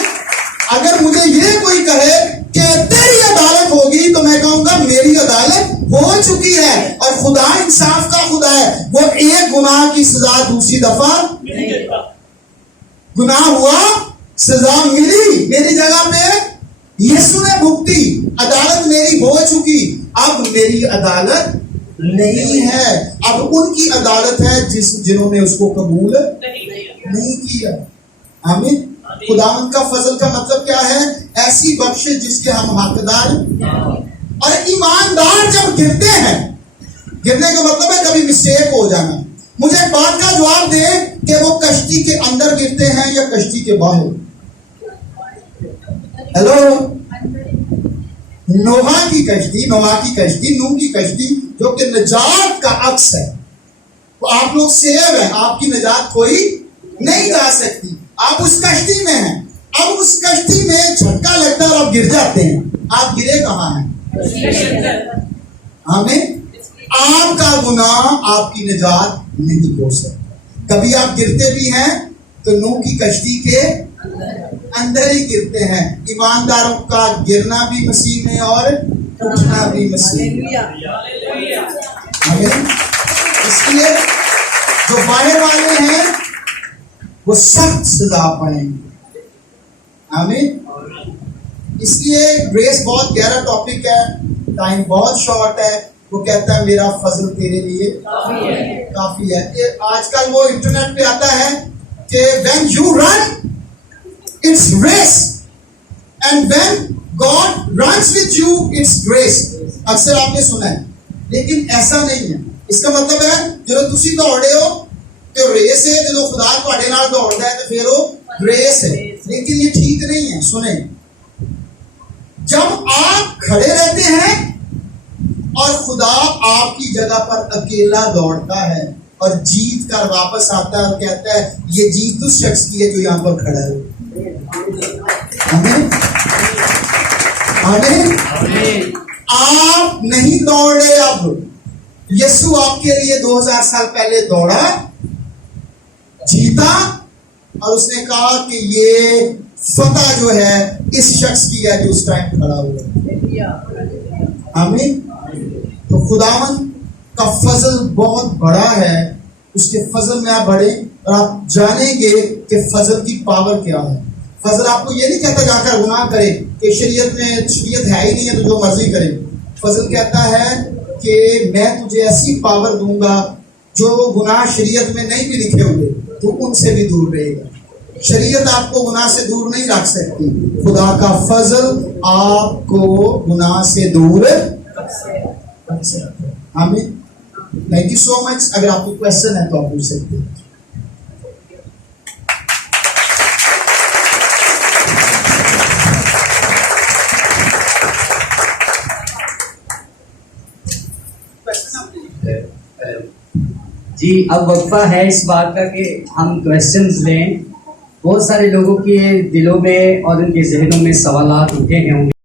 अगर मुझे ये कोई कहे कि तेरी अदालत होगी, तो मैं कहूंगा मेरी अदालत हो चुकी है, और खुदा इंसाफ का खुदा है। वो एक गुनाह की सजा दूसरी दफा गुनाह हुआ, सजा मिली मेरी जगह पे, यीशु ने भुगती, अदालत मेरी हो चुकी। अब मेरी अदालत नहीं है, अब उनकी अदालत है जिन्होंने उसको कबूल नहीं किया। आमीन। खुदावंद का फजल का मतलब क्या है? ऐसी बख्शिश जिसके हम हकदार। और ईमानदार जब गिरते हैं, गिरने का मतलब है कभी मिस्टेक हो जाना। मुझे एक बात का जवाब दे कि वो कश्ती के अंदर गिरते हैं या कश्ती के बाहर? हेलो, नोहा की कश्ती, नूह की कश्ती जो कि नजात का अक्स है, तो आप लोग सेव है, आपकी नजात कोई नहीं जा सकती। आप उस कश्ती में हैं, अब उस कश्ती में झटका लगता है और आप गिर जाते हैं। आप गिरे कहाँ हैं? हमें आपका गुनाह आपकी निजात नहीं हो सकता। कभी आप गिरते भी हैं तो नूह की कश्ती के अंदर ही गिरते हैं। ईमानदारों का गिरना भी मसीह में और उठना भी मसीह में। आमीन। इसलिए जो बाहर वाले हैं वो सख्त सजा पाएंगे। आमीन। इसलिए ग्रेस बहुत गहरा टॉपिक है, टाइम बहुत शॉर्ट है। वो कहता है मेरा फजल तेरे लिए काफी है। आजकल वो इंटरनेट पे आता है कि when you run it's race and when God runs with you it's grace। अक्सर आपने सुना है, लेकिन ऐसा नहीं है। इसका मतलब है जो तुसी दौड़े हो तो रेस है, जो खुदा ਤੁਹਾਡੇ ਨਾਲ दौड़ता है तो फिर वो ग्रेस है, लेकिन ये ठीक नहीं है। सुने, जब आप खड़े रहते हैं और खुदा आपकी जगह पर अकेला दौड़ता है और जीत कर वापस आता है और कहता है ये जीत उस शख्स की है जो यहाँ पर खड़ा है। आमीन। आमीन। आप नहीं दौड़े, अब यीशु आपके लिए 2000 साल पहले दौड़ा, जीता, और उसने कहा कि ये फतह जो है इस शख्स की है जो उस टाइम खड़ा हुआ। आमीन। तो खुदावन का फजल बहुत बड़ा है, उसके फजल में आप बढ़े और आप जानेंगे कि फजल की पावर क्या है। फजल आपको ये नहीं कहता जाकर गुनाह करे, कि शरीयत है ही नहीं है तो जो मर्जी करे। फजल कहता है कि मैं तुझे ऐसी पावर दूंगा जो गुनाह शरीयत में नहीं भी लिखे हुए तो उनसे भी दूर रहेगा। शरीयत आपको गुनाह से दूर नहीं रख सकती, खुदा का फजल आपको गुनाह से दूर रख सकता है। आमीन। Thank you so much. अगर आपको क्वेश्चन है तो आप पूछ सकते हैं। जी, अब वक्फा है इस बात का कि हम क्वेश्चंस लें। बहुत सारे लोगों के दिलों में और उनके जहनों में सवालात उठे हैं।